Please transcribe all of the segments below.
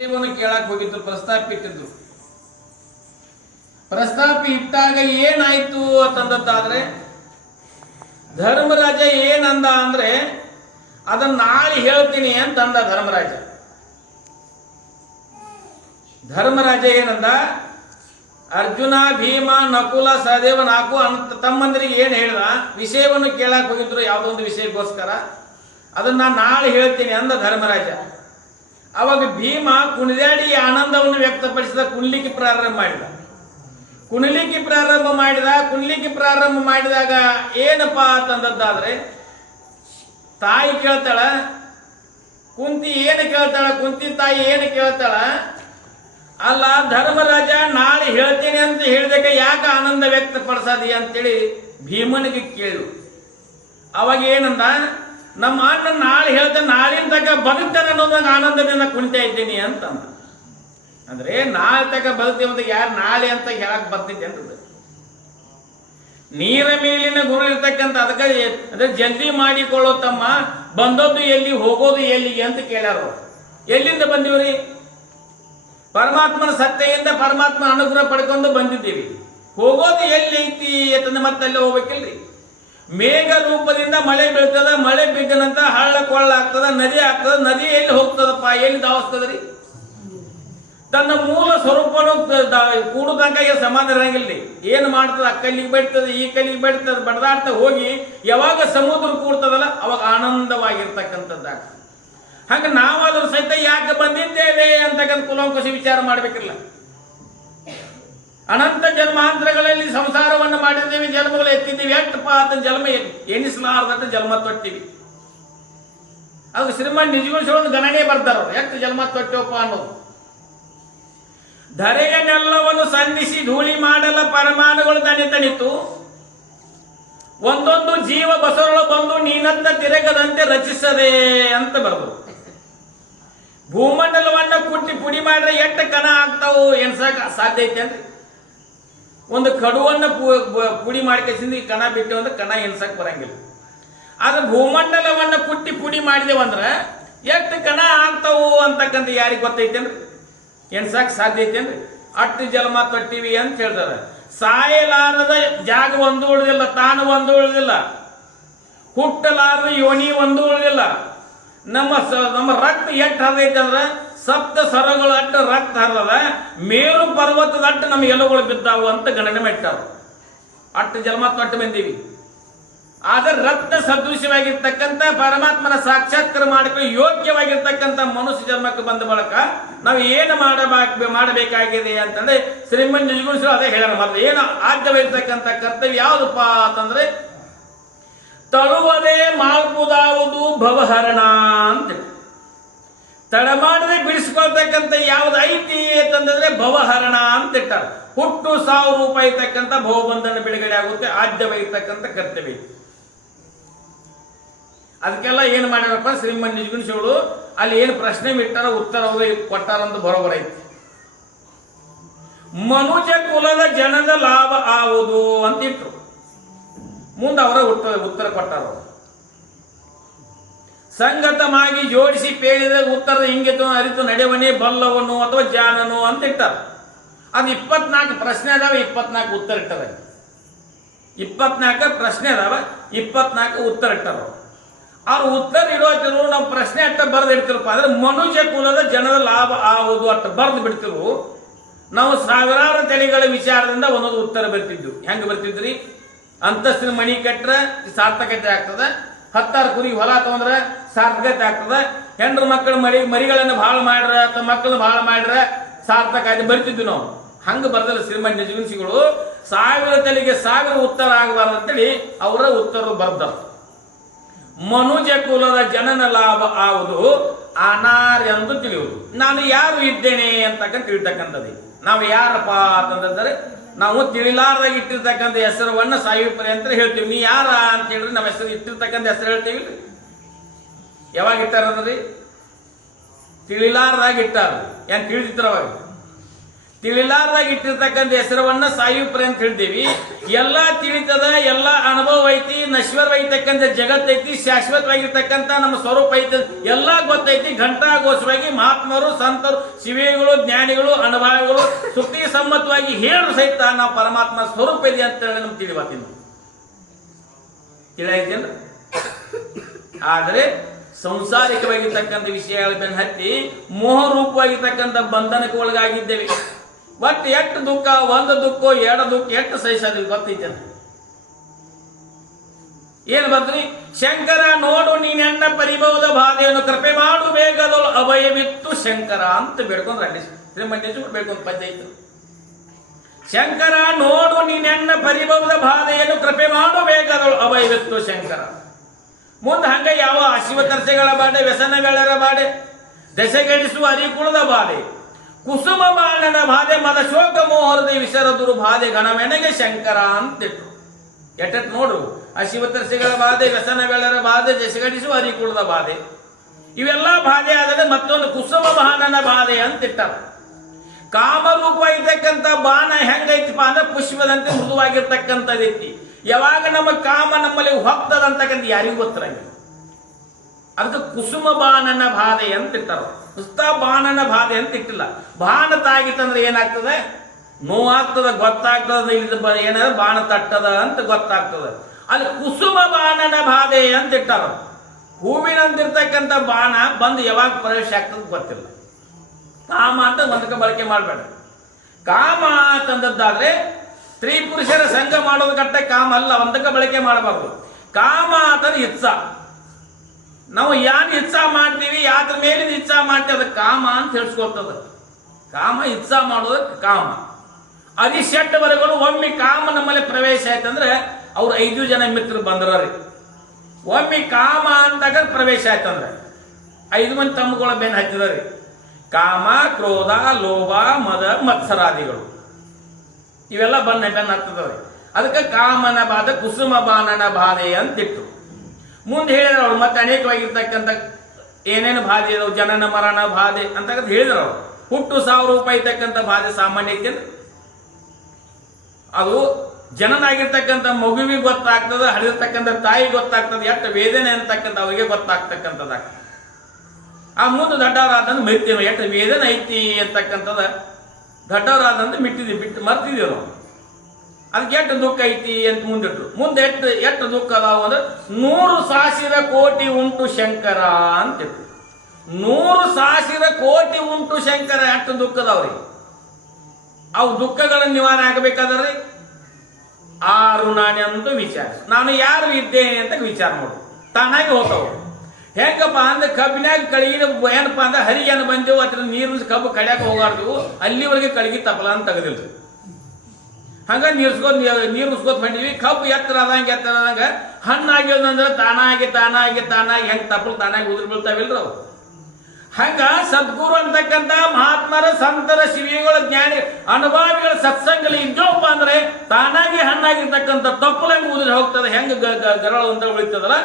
ಕೇಳಕ್ ಹೋಗಿದ್ರು, ಪ್ರಸ್ತಾಪ ಇಟ್ಟಿದ್ರು. ಪ್ರಸ್ತಾಪ ಇಟ್ಟಾಗ ಏನಾಯ್ತು ಅಂತಂದಾದ್ರೆ, ಧರ್ಮರಾಜ ಏನಂದ ಅಂದ್ರೆ ಅದನ್ನ ನಾಳೆ ಹೇಳ್ತೀನಿ ಅಂತಂದ ಧರ್ಮರಾಜ. ಧರ್ಮರಾಜ ಏನಂದ, ಅರ್ಜುನ, ಭೀಮ, ನಕುಲ, ಸಹದೇವ 4 ತಮ್ಮಂದರಿಗೆ ಏನ್ ಹೇಳ್ದ, ವಿಷಯವನ್ನು ಕೇಳಕ್ ಹೋಗಿದ್ರು ಯಾವುದೋ ಒಂದು ವಿಷಯಕ್ಕೋಸ್ಕರ. ಅದನ್ನ ನಾಳೆ ಹೇಳ್ತೀನಿ ಅಂದ ಧರ್ಮರಾಜ. ಅವಾಗ ಭೀಮ ಕುಣಿದಾಡಿ ಆನಂದವನ್ನು ವ್ಯಕ್ತಪಡಿಸಿದ, ಕುಣಿಲಿಕ್ಕೆ ಪ್ರಾರಂಭ ಮಾಡಿದ. ಕುಣಿಲಿಕ್ಕೆ ಪ್ರಾರಂಭ ಮಾಡಿದಾಗ ಏನಪ್ಪಾ ಅಂತಂದದ್ದಾದ್ರೆ, ತಾಯಿ ಕೇಳ್ತಾಳ, ಕುಂತಿ ಏನು ಕೇಳ್ತಾಳ, ಕುಂತಿ ತಾಯಿ ಏನು ಕೇಳ್ತಾಳ, ಅಲ್ಲ ಧರ್ಮರಾಜ ನಾಳೆ ಹೇಳ್ತೀನಿ ಅಂತ ಹೇಳಿದಾಗ ಯಾಕೆ ಆನಂದ ವ್ಯಕ್ತಪಡಿಸದಿ ಅಂತೇಳಿ ಭೀಮನಿಗೆ ಕೇಳು. ಅವಾಗ ಏನಂದ, ನಮ್ಮ ಅಣ್ಣ ನಾಳೆ ಹೇಳ್ತಾನೆ, ನಾಳಿನ ತಕ ಬದುಕ್ತಾನೆ ಅನ್ನೋದಾಗ ಆನಂದದಿಂದ ಕುಣಿತಾ ಇದ್ದೀನಿ ಅಂತಂದ. ಅಂದ್ರೆ ನಾಳೆ ತಕ ಬದುಕ್ತೀವಿ ಅಂತ ಯಾರು ನಾಳೆ ಅಂತ ಹೇಳಕ್ ಬರ್ತಿದ್ದೆ ಅಂತ. ನೀರ ಮೇಲಿನ ಗುರು ಇರ್ತಕ್ಕಂಥ ಅದಕ್ಕೆ ಅಂದ್ರೆ ಜಲ್ದಿ ಮಾಡಿಕೊಳ್ಳೋ ತಮ್ಮ, ಬಂದದ್ದು ಎಲ್ಲಿ ಹೋಗೋದು ಎಲ್ಲಿಗೆ ಅಂತ ಕೇಳ್ಯಾರ. ಎಲ್ಲಿಂದ ಬಂದಿವ್ರಿ? ಪರಮಾತ್ಮನ ಸತ್ತೆಯಿಂದ ಪರಮಾತ್ಮ ಅನುಗ್ರಹ ಪಡ್ಕೊಂಡು ಬಂದಿದ್ದೀವಿ. ಹೋಗೋದು ಎಲ್ಲಿ ಐತಿ ಅಂತಂದ್ರೆ ಮತ್ತಲ್ಲಿ ಹೋಗ್ಬೇಕಿಲ್ರಿ. ಮೇಘ ರೂಪದಿಂದ ಮಳೆ ಬೀಳ್ತದ, ಮಳೆ ಬಿದ್ದ ನಂತರ ಹಳ್ಳ ಕೊಳ್ಳ ಆಗ್ತದ, ನದಿ ಆಗ್ತದ. ನದಿ ಎಲ್ಲಿ ಹೋಗ್ತದಪ್ಪ, ಎಲ್ಲಿ ಧಾವಿಸ್ತದ್ರಿ? ತನ್ನ ಮೂಲ ಸ್ವರೂಪನು ಕೂಡುದಂಕಾಗಿ ಸಮಾಧಾನ ಇರಂಗಿಲ್ರಿ. ಏನು ಮಾಡ್ತದ, ಆ ಕಲ್ಲಿಗೆ ಬಡ್ತದೆ, ಈ ಕಲ್ಲಿಗೆ ಬಡ್ತದೆ, ಬಡದಾಡ್ತಾ ಹೋಗಿ ಯಾವಾಗ ಸಮುದ್ರ ಕೂಡ್ತದಲ್ಲ ಅವಾಗ ಆನಂದವಾಗಿರ್ತಕ್ಕಂಥದ್ದಾಗ್ತದೆ. ಹಂಗ ನಾವಾದ್ರೂ ಸಹಿತ ಯಾಕೆ ಬಂದಿದ್ದೇವೆ ಅಂತಕ್ಕಂಥ ಕುಲಂಕುಷಿ ವಿಚಾರ ಮಾಡ್ಬೇಕಿಲ್ಲ. ಅನಂತ ಜನ್ಮಾಂತರಗಳಲ್ಲಿ ಸಂಸಾರವನ್ನು ಮಾಡಿದ್ದೀವಿ, ಜನ್ಮಗಳು ಎತ್ತಿದ್ದೀವಿ. ಎಷ್ಟಪ್ಪ ಅಂತ ಜನ್ಮ ಎಣಿಸಲಾರ್ದಂತ ಜನ್ಮ ತೊಟ್ಟಿವಿ. ಅದು ಶ್ರೀಮಂತ ನಿಜಗುಣ ಗಣನೆ ಬರ್ತಾರ, ಎಷ್ಟು ಜನ್ಮ ತೊಟ್ಟವಪ್ಪ ಅನ್ನೋದು. ಧರೆಯನ್ನೆಲ್ಲವನ್ನು ಸಂಧಿಸಿ ಧೂಳಿ ಮಾಡಲ ಪರಮಾಣುಗಳು ತಣಿತು, ಒಂದೊಂದು ಜೀವ ಬಸವಳು ಬಂದು ನೀನಂತ ತಿರುಗದಂತೆ ರಚಿಸದೆ ಅಂತ ಬರೋದು. ಭೂಮಂಡಲವನ್ನ ಕುಟ್ಟಿ ಪುಡಿ ಮಾಡ್ರೆ ಎಷ್ಟು ಕಣ ಆಗ್ತಾವು ಎನ್ಸಕ್ ಸಾಧ್ಯ ಐತೆ ಅಂದ್ರೆ, ಒಂದು ಕಡುವನ್ನ ಪುಡಿ ಮಾಡ್ಕೇಸಿಂದ ಈ ಕಣ ಬಿಟ್ಟು ಅಂದ್ರೆ ಕಣ ಎನ್ಸಕ್ ಬರಂಗಿಲ್ಲ. ಆದ್ರೆ ಭೂಮಂಡಲವನ್ನ ಕುಟ್ಟಿ ಪುಡಿ ಮಾಡಿದೇವಂದ್ರ ಎಷ್ಟು ಕಣ ಆಗ್ತಾವು ಅಂತಕ್ಕಂಥ ಯಾರಿಗೆ ಗೊತ್ತೈತೇನ್ರಿ? ಎನ್ಸಕ್ ಸಾಧ್ಯ ಐತೇನ್ರಿ? ಅಟ್ಟು ಜನ್ಮ ತೊಟ್ಟಿವಿ ಅಂತ ಹೇಳ್ತಾರೆ. ಸಾಯಲಾರದ ಜಾಗ ಒಂದು ಉಳಿದಿಲ್ಲ, ತಾನು ಒಂದು ಉಳಿದಿಲ್ಲ, ಹುಟ್ಟಲಾರದ ಯೋನಿ ಒಂದು ಉಳಿದಿಲ್ಲ. ನಮ್ಮ ರಕ್ತ ಎಷ್ಟು ಹರಿದೈತೆ ಅಂದ್ರೆ ಸಪ್ತ ಸರಗಳು ಅಟ್ಟು ರಕ್ತ ಹರಿದ, ಮೇರು ಪರ್ವತದ ಅಟ್ಟು ನಮ್ಮ ಎಲುಗಳು ಬಿದ್ದಾವು ಅಂತ ಗಣನೆ ಮಾಡ್ತಾರ. ಅಟ್ಟು ಜನ್ಮ ತೊಟ್ಟು ಬಂದೀವಿ. ಆದ್ರೆ ರಕ್ತ ಸದೃಶ್ಯವಾಗಿರ್ತಕ್ಕಂಥ ಪರಮಾತ್ಮನ ಸಾಕ್ಷಾತ್ಕಾರ ಮಾಡಿಕೊಂಡು ಯೋಗ್ಯವಾಗಿರ್ತಕ್ಕಂಥ ಮನುಷ್ಯ ಜನ್ಮಕ್ಕೆ ಬಂದ ಬಳಕ ನಾವು ಏನು ಮಾಡಬೇಕಾಗಿದೆ ಅಂತಂದ್ರೆ ಶ್ರೀಮಂತ ನಿಜಗುಣಿಸಲು ಅದೇ ಹೇಳೋಣ. ಮೊದಲು ಏನು ಆದ್ಯವಾಗಿರ್ತಕ್ಕಂಥ ಕರ್ತವ್ಯ ಯಾವುದಪ್ಪ ಅಂತಂದ್ರೆ, ತಳುವದೇ ಮಾಡ್ಬೋದಾವುದು ಭವಹರಣ ಅಂತ. ತಡ ಮಾಡದೆ ಬಿಡಿಸ್ಕೊಳ್ತಕ್ಕಂಥ ಯಾವ್ದು ಐತಿ ಅಂತಂದ್ರೆ ಭವಹರಣ ಅಂತ ಇಟ್ಟಾರ. ಹುಟ್ಟು ಸಾವು ರೂಪ ಇರ್ತಕ್ಕಂಥ ಭವಬಂಧನ ಬಿಡುಗಡೆ ಆಗುತ್ತೆ, ಆದ್ಯವಾಗಿರ್ತಕ್ಕಂಥ ಕರ್ತವ್ಯ. ಅದಕ್ಕೆಲ್ಲ ಏನು ಮಾಡ್ಯಾರಪ್ಪ ಶ್ರೀಮಂತ ನಿಜಗುಣಿಸೋಳು ಅಲ್ಲಿ ಏನು ಪ್ರಶ್ನೆ ಬಿಟ್ಟಾರ ಉತ್ತರ ಅವರು ಕೊಟ್ಟಾರಂತ ಬರೋಬರ ಐತಿ. ಮನುಜ ಕುಲದ ಜನದ ಲಾಭ ಆವುದು ಅಂತ ಇಟ್ರು. ಮುಂದೆ ಅವರ ಉತ್ತರ ಕೊಟ್ಟಾರ. ಸಂಗತವಾಗಿ ಜೋಡಿಸಿ ಪೇಳಿದ ಉತ್ತರದ ಹಿಂಗಿತು ಅರಿತು ನಡೆವನೇ ಬಲ್ಲವನು ಅಥವಾ ಜಾನನು ಅಂತ ಇಟ್ಟಾರ. ಅದು 24 ಪ್ರಶ್ನೆ ಅದಾವ, 24 ಉತ್ತರ ಇಟ್ಟಾರ. 24 ಪ್ರಶ್ನೆ ಅದಾವ, 24 ಉತ್ತರ ಇಟ್ಟಾರ. ಅವ್ರ ಉತ್ತರ ಇಡೋತಿರು ನಾವು ಪ್ರಶ್ನೆ ಅಟ್ಟ ಬರೆದು ಇಡ್ತಿರಪ್ಪ ಅಂದ್ರೆ ಮನುಜ ಕುಲದ ಜನದ ಲಾಭ ಆವುದು ಅಟ್ಟ ಬರೆದು ಬಿಡ್ತಿರು. ನಾವು ಸಾವಿರಾರು ತಳಿಗಳ ವಿಚಾರದಿಂದ ಒಂದೊಂದು ಉತ್ತರ ಬರ್ತಿದ್ವು. ಹೆಂಗೆ ಬರ್ತಿದ್ರಿ? ಅಂತಸ್ತಿನ ಮಣಿ ಕಟ್ರೆ ಸಾರ್ಥಕತೆ ಆಗ್ತದ, 10 ಕುರಿ ಹೊಲ ತಗೊಂಡ್ರೆ ಸಾರ್ಥಕತೆ ಆಗ್ತದ, ಹೆಣ್ಣು ಮಕ್ಕಳ ಮರಿಗಳನ್ನು ಭಾಳ ಮಾಡ್ರ ಅಥವಾ ಮಕ್ಕಳನ್ನ ಭಾಳ ಮಾಡ್ರ ಸಾರ್ಥಕ ಆಯ್ತು ಬರ್ತಿದ್ವಿ ನಾವು. ಹಂಗ ಬರ್ದಲ್ಲ ಶ್ರೀಮಂತ ನಿಜಗುಣಿಸಿಗಳು. 1000 ತಲೆಗೆ 1000 ಉತ್ತರ ಆಗಬಾರ್ದು ಅಂತೇಳಿ ಅವರ ಉತ್ತರ ಬರ್ದ. ಮನುಜ ಕುಲದ ಜನನ ಲಾಭ ಆವುದು ಅನಾರ್ ಎಂದು ತಿಳಿಯುವುದು. ನಾನು ಯಾರು ಇದ್ದೇನೆ ಅಂತಕ್ಕಂಥ ತಿಳಿತಕ್ಕಂಥದ್ದು. ನಾವು ಯಾರಪ್ಪ ಅಂತಂದ್ರೆ ನಾವು ತಿಳಿಲಾರದಾಗ ಇಟ್ಟಿರ್ತಕ್ಕಂಥ ಹೆಸರವನ್ನ ಸಾಯುವ ಪರ್ಯಂತ ಹೇಳ್ತೀವಿ. ನೀ ಯಾರ ಅಂತ ಹೇಳಿದ್ರೆ ನಮ್ಮ ಹೆಸರು ಇಟ್ಟಿರ್ತಕ್ಕಂಥ ಹೆಸರು ಹೇಳ್ತೀವಿ. ಯಾವಾಗ ಇಟ್ಟಾರದ್ರಿ? ತಿಳಿಲಾರದಾಗ ಇಟ್ಟಾರ. ಏನ್ ತಿಳಿದಿತ್ರ ಅವಾಗ? ತಿಳಿಲಾರ್ದಾಗ ಇಟ್ಟಿರ್ತಕ್ಕಂಥ ಹೆಸರವನ್ನ ಸಾಯುಪ್ರೆ ಅಂತ ಹೇಳ್ತೀವಿ. ಎಲ್ಲ ತಿಳಿತದ, ಎಲ್ಲ ಅನುಭವ ಐತಿ, ನಶ್ವರವಾಗಿರ್ತಕ್ಕಂಥ ಜಗತ್ತೈತಿ, ಶಾಶ್ವತವಾಗಿರ್ತಕ್ಕಂಥ ನಮ್ಮ ಸ್ವರೂಪ ಐತಿ, ಎಲ್ಲ ಗೊತ್ತೈತಿ. ಘಂಟಾಘೋಷವಾಗಿ ಮಹಾತ್ಮರು, ಸಂತರು, ಶಿವಿಗಳು, ಜ್ಞಾನಿಗಳು, ಅನುಭವಿಗಳು ಸುತ್ತಿ ಸಮ್ಮತವಾಗಿ ಹೇಳು ಸಹಿತ ನಾವು ಪರಮಾತ್ಮ ಸ್ವರೂಪ ಇದೆ ಅಂತ ಹೇಳಿ ನಮ್ಗೆ ತಿಳಿಬಾತೀನಿ. ತಿಳಿಯಾಯ್ತೇನ? ಆದರೆ ಸಂಸಾರಿಕವಾಗಿರ್ತಕ್ಕಂಥ ವಿಷಯಗಳ ಬೆನ್ನು ಹತ್ತಿ ಮೋಹರೂಪವಾಗಿರ್ತಕ್ಕಂಥ ಬಂಧನಕ್ಕೆ ಒಳಗಾಗಿದ್ದೇವೆ. ಒಟ್ಟು ಎಷ್ಟು ದುಃಖ, ಒಂದು ದುಃಖ, ಎರಡು ದುಃಖ, ಎಷ್ಟು ಸಹಿಸೋದಿಲ್ಲ ಗೊತ್ತೈತೆ. ಏನು ಬರ್ತೀನಿ? ಶಂಕರ ನೋಡು ನೀನೆನ್ನ ಪರಿಭವದ ಬಾಧೆಯನ್ನು ಕೃಪೆ ಮಾಡು ಬೇಗದೊಳು ಅಭಯವಿತ್ತು ಶಂಕರ ಅಂತ ಬೇಡ್ಕೊಂಡ್ರೆ ಅಲ್ಲಿ ಶ್ರೀಮಂತೇಶ್ವರ ಬೇಡ್ಕೊಂಡು ಪಂಚಾಯಿತು. ಶಂಕರ ನೋಡು ನೀನೆನ್ನ ಪರಿಭವದ ಬಾಧೆಯನ್ನು ಕೃಪೆ ಮಾಡು ಬೇಗದೊಳು ಅಭಯವಿತ್ತು ಶಂಕರ. ಮುಂದೆ ಹಂಗ ಯಾವ ಶಿವತರ್ಸೆಗಳ ಬಾಡೆ, ವ್ಯಸನಗಳ ಬಾಡೆ, ದಶೆಗೆಡಿಸುವ ಅರಿಕುಳದ ಬಾಧೆ, ಕುಸುಮ ಬಾಣನ ಬಾಧೆ, ಮದ ಶೋಕ ಮೋಹರದ ವಿಸರದುರು ಬಾಧೆ ಗಣವೆನಗೆ ಶಂಕರ ಅಂತಿಟ್ರು. ಎಟ್ಟೆಟ್ ನೋಡ್ರು, ಆ ಶಿವತರ್ಸೆಗಳ ಬಾಧೆ, ವ್ಯಸನಗಳ ಬಾಧೆ, ದಶೆಗಡಿಸುವ ಅರಿಕುಳದ ಬಾಧೆ, ಇವೆಲ್ಲ ಬಾಧೆ ಆದರೆ ಮತ್ತೊಂದು ಕುಸುಮ ಬಾಣನ ಬಾಧೆ ಅಂತಿಟ್ಟಾರ. ಕಾಮರೂಪ ಇರ್ತಕ್ಕಂಥ ಬಾಣ ಹೆಂಗೈತಿಪ್ಪ ಅಂದ್ರೆ ಪುಷ್ಪದಂತೆ ಮೃದುವಾಗಿರ್ತಕ್ಕಂಥದೈತಿ. ಯಾವಾಗ ನಮ್ಮ ಕಾಮ ನಮ್ಮಲ್ಲಿ ಹೋಗ್ತದಂತಕ್ಕಂಥ ಯಾರಿಗೂ ಗೊತ್ತಿರಂಗಿಲ್ಲ. ಅದಕ್ಕೆ ಕುಸುಮ ಬಾಣನ ಬಾಧೆ ಅಂತ ಇಟ್ಟಾರ. ಪುಸ್ತ ಬಾಣನ ಬಾಧೆ ಅಂತ ಇಟ್ಟಿಲ್ಲ. ಬಾಣ ತಾಗಿತ್ತಂದ್ರೆ ಏನಾಗ್ತದೆ? ನೋವಾಗ್ತದ, ಗೊತ್ತಾಗ್ತದ. ಏನಾದ್ರೆ ಬಾಣ ತಟ್ಟದ ಅಂತ ಗೊತ್ತಾಗ್ತದ. ಅಲ್ಲಿ ಕುಸುಮ ಬಾಣನ ಬಾಧೆ ಅಂತ ಇಟ್ಟಾರ. ಹೂವಿನಂತಿರ್ತಕ್ಕಂಥ ಬಾಣ ಬಂದು ಯಾವಾಗ ಪ್ರವೇಶ ಆಗ್ತದ ಗೊತ್ತಿಲ್ಲ. ಕಾಮ ಅಂತ ಒಂದಕ್ಕೆ ಬಳಕೆ ಮಾಡಬೇಡ. ಕಾಮ ಅಂತಂದದ್ದಾದ್ರೆ ಸ್ತ್ರೀ ಪುರುಷರ ಸಂಘ ಮಾಡೋದು ಕಟ್ಟ ಕಾಮ ಅಲ್ಲ, ಒಂದಕ್ಕೆ ಬಳಕೆ ಮಾಡಬಾರ್ದು. ಕಾಮ ಅಂತಂದ್ರೆ ಇಚ್ಛ. ನಾವು ಯಾನ್ ಇಚ್ಛ ಮಾಡ್ತೀವಿ, ಯಾದ್ರ ಮೇಲಿನ ಇಚ್ಛ ಮಾಡ್ತೀವಿ, ಅದಕ್ಕೆ ಕಾಮ ಅಂತ ಹೇಳ್ಸ್ಕೊಳ್ತದ. ಕಾಮ ಇಚ್ಛ ಮಾಡೋದಕ್ಕೆ ಕಾಮ. ಅದಿಷಡ್ವರೆಗಳು ಒಮ್ಮೆ ಕಾಮ ನಮ್ಮಲ್ಲಿ ಪ್ರವೇಶ ಆಯ್ತಂದ್ರೆ ಅವ್ರು 5 ಜನ ಮಿತ್ರರು ಬಂದ್ರಿ. ಒಮ್ಮೆ ಕಾಮ ಅಂದಾಗ ಪ್ರವೇಶ ಆಯ್ತಂದ್ರೆ 5 ಮಂದಿ ತಮ್ಮಗಳ ಬೆನ್ನು ಹಚ್ಚಿದ್ರಿ. ಕಾಮ, ಕ್ರೋಧ, ಲೋಭ, ಮದ, ಮತ್ಸರಾದಿಗಳು ಇವೆಲ್ಲ ಬೆನ್ನ ಹತ್ತದವ್ರಿ. ಅದಕ್ಕೆ ಕಾಮನ ಬಾಧೆ, ಕುಸುಮ ಬಾಣನ ಬಾಧೆ ಅಂತಿಟ್ಟು ಮುಂದೆ ಹೇಳಿದ್ರು ಅವ್ರು. ಮತ್ತೆ ಅನೇಕವಾಗಿರ್ತಕ್ಕಂಥ ಏನೇನು ಬಾಧೆ ಇದಾವೆ, ಜನನ ಮರಣ ಬಾಧೆ ಅಂತಕ್ಕಂಥ ಹೇಳಿದ್ರು ಅವ್ರು. ಹುಟ್ಟು ಸಾವು ರೂಪ ಇರ್ತಕ್ಕಂಥ ಬಾಧೆ ಸಾಮಾನ್ಯ ಐತೆ. ಅದು ಜನನಾಗಿರ್ತಕ್ಕಂಥ ಮಗುವಿಗೆ ಗೊತ್ತಾಗ್ತದೆ, ಹರಿರ್ತಕ್ಕಂಥ ತಾಯಿ ಗೊತ್ತಾಗ್ತದೆ, ಎಷ್ಟು ವೇದನೆ ಅಂತಕ್ಕಂಥ ಅವರಿಗೆ ಗೊತ್ತಾಗ್ತಕ್ಕಂಥದ್ದಾಗ್ತದೆ. ಆ ಮುಂದೆ ದೊಡ್ಡವರಾದಂದ್ರೆ ಮೆರ್ತೀವಿ, ಎಷ್ಟು ವೇದನೆ ಐತಿ ಅಂತಕ್ಕಂಥದ್ದು ದೊಡ್ಡವರಾದಂದ್ರೆ ಬಿಟ್ಟು ಮರ್ತಿದ್ದೀವಿ ನಾವು. ಅದಕ್ಕೆ ಎಷ್ಟು ದುಃಖ ಐತಿ ಅಂತ ಮುಂದಿಟ್ರು. ಮುಂದೆ ಎಷ್ಟು ದುಃಖ ಅದಾವ ಅಂದ್ರೆ 100 ಸಾವಿರ ಕೋಟಿ ಉಂಟು ಶಂಕರ ಅಂತಿಟ್ರು. 100 ಸಾವಿರ ಕೋಟಿ ಉಂಟು ಶಂಕರ. ಎಷ್ಟು ದುಃಖ ಅದಾವ್ರಿ. ಅವು ದುಃಖಗಳನ್ನು ನಿವಾರಣೆ ಆಗಬೇಕಾದ್ರೆ 6 ನಾಣ್ಯಂತೂ ವಿಚಾರ. ನಾನು ಯಾರು ಇದ್ದೇನೆ ಅಂತ ವಿಚಾರ ಮಾಡು, ತಾನಾಗಿ ಹೋಗ್ತಾವ. ಹೆಂಗಪ್ಪ ಅಂದ್ರೆ ಕಬ್ಬಿನಾಗ ಕಳಗಿನ ಏನಪ್ಪ ಅಂದ್ರೆ ಹರಿಗೇನು ಬಂದೆವು, ಅದ್ರ ನೀರು ಕಬ್ಬು ಕಡಿಯಾಕ ಹೋಗಾಡ್ದು, ಅಲ್ಲಿವರೆಗೆ ಕಳಗಿ ತಪ್ಪಲ ಅಂತ ತೆಗೆದಿಲ್ರಿ. ಹಂಗ ನೀರ್ಸ್ಕೋತ ಬಂದಿವಿ. ಕಬ್ಬು ಎತ್ತರ ಆದಂಗ ಹಣ್ಣಾಗಿಲ್ದಂದ್ರೆ ತಾನಾಗಿ ಹೆಂಗ್ ತಪ್ಪಲು ತಾನಾಗಿ ಉದುರು ಬೀಳ್ತಾವಿಲ್ರ ಅವು. ಹಂಗ ಸದ್ಗುರು ಅಂತಕ್ಕಂಥ ಮಹಾತ್ಮರ, ಸಂತರ, ಶಿವಿಗಳ, ಜ್ಞಾನಿ, ಅನುಭವಿಗಳ ಸತ್ಸಂಗಲಿ ಇದ್ದೋಪ್ಪ ಅಂದ್ರೆ ತಾನಾಗಿ ಹಣ್ಣಾಗಿರ್ತಕ್ಕಂಥ ತಪ್ಪಲಂಗ ಉದುರಿ ಹೋಗ್ತದೆ. ಹೆಂಗ ಗರಳ ಅಂತ ಉಳಿತದಲ್ಲ,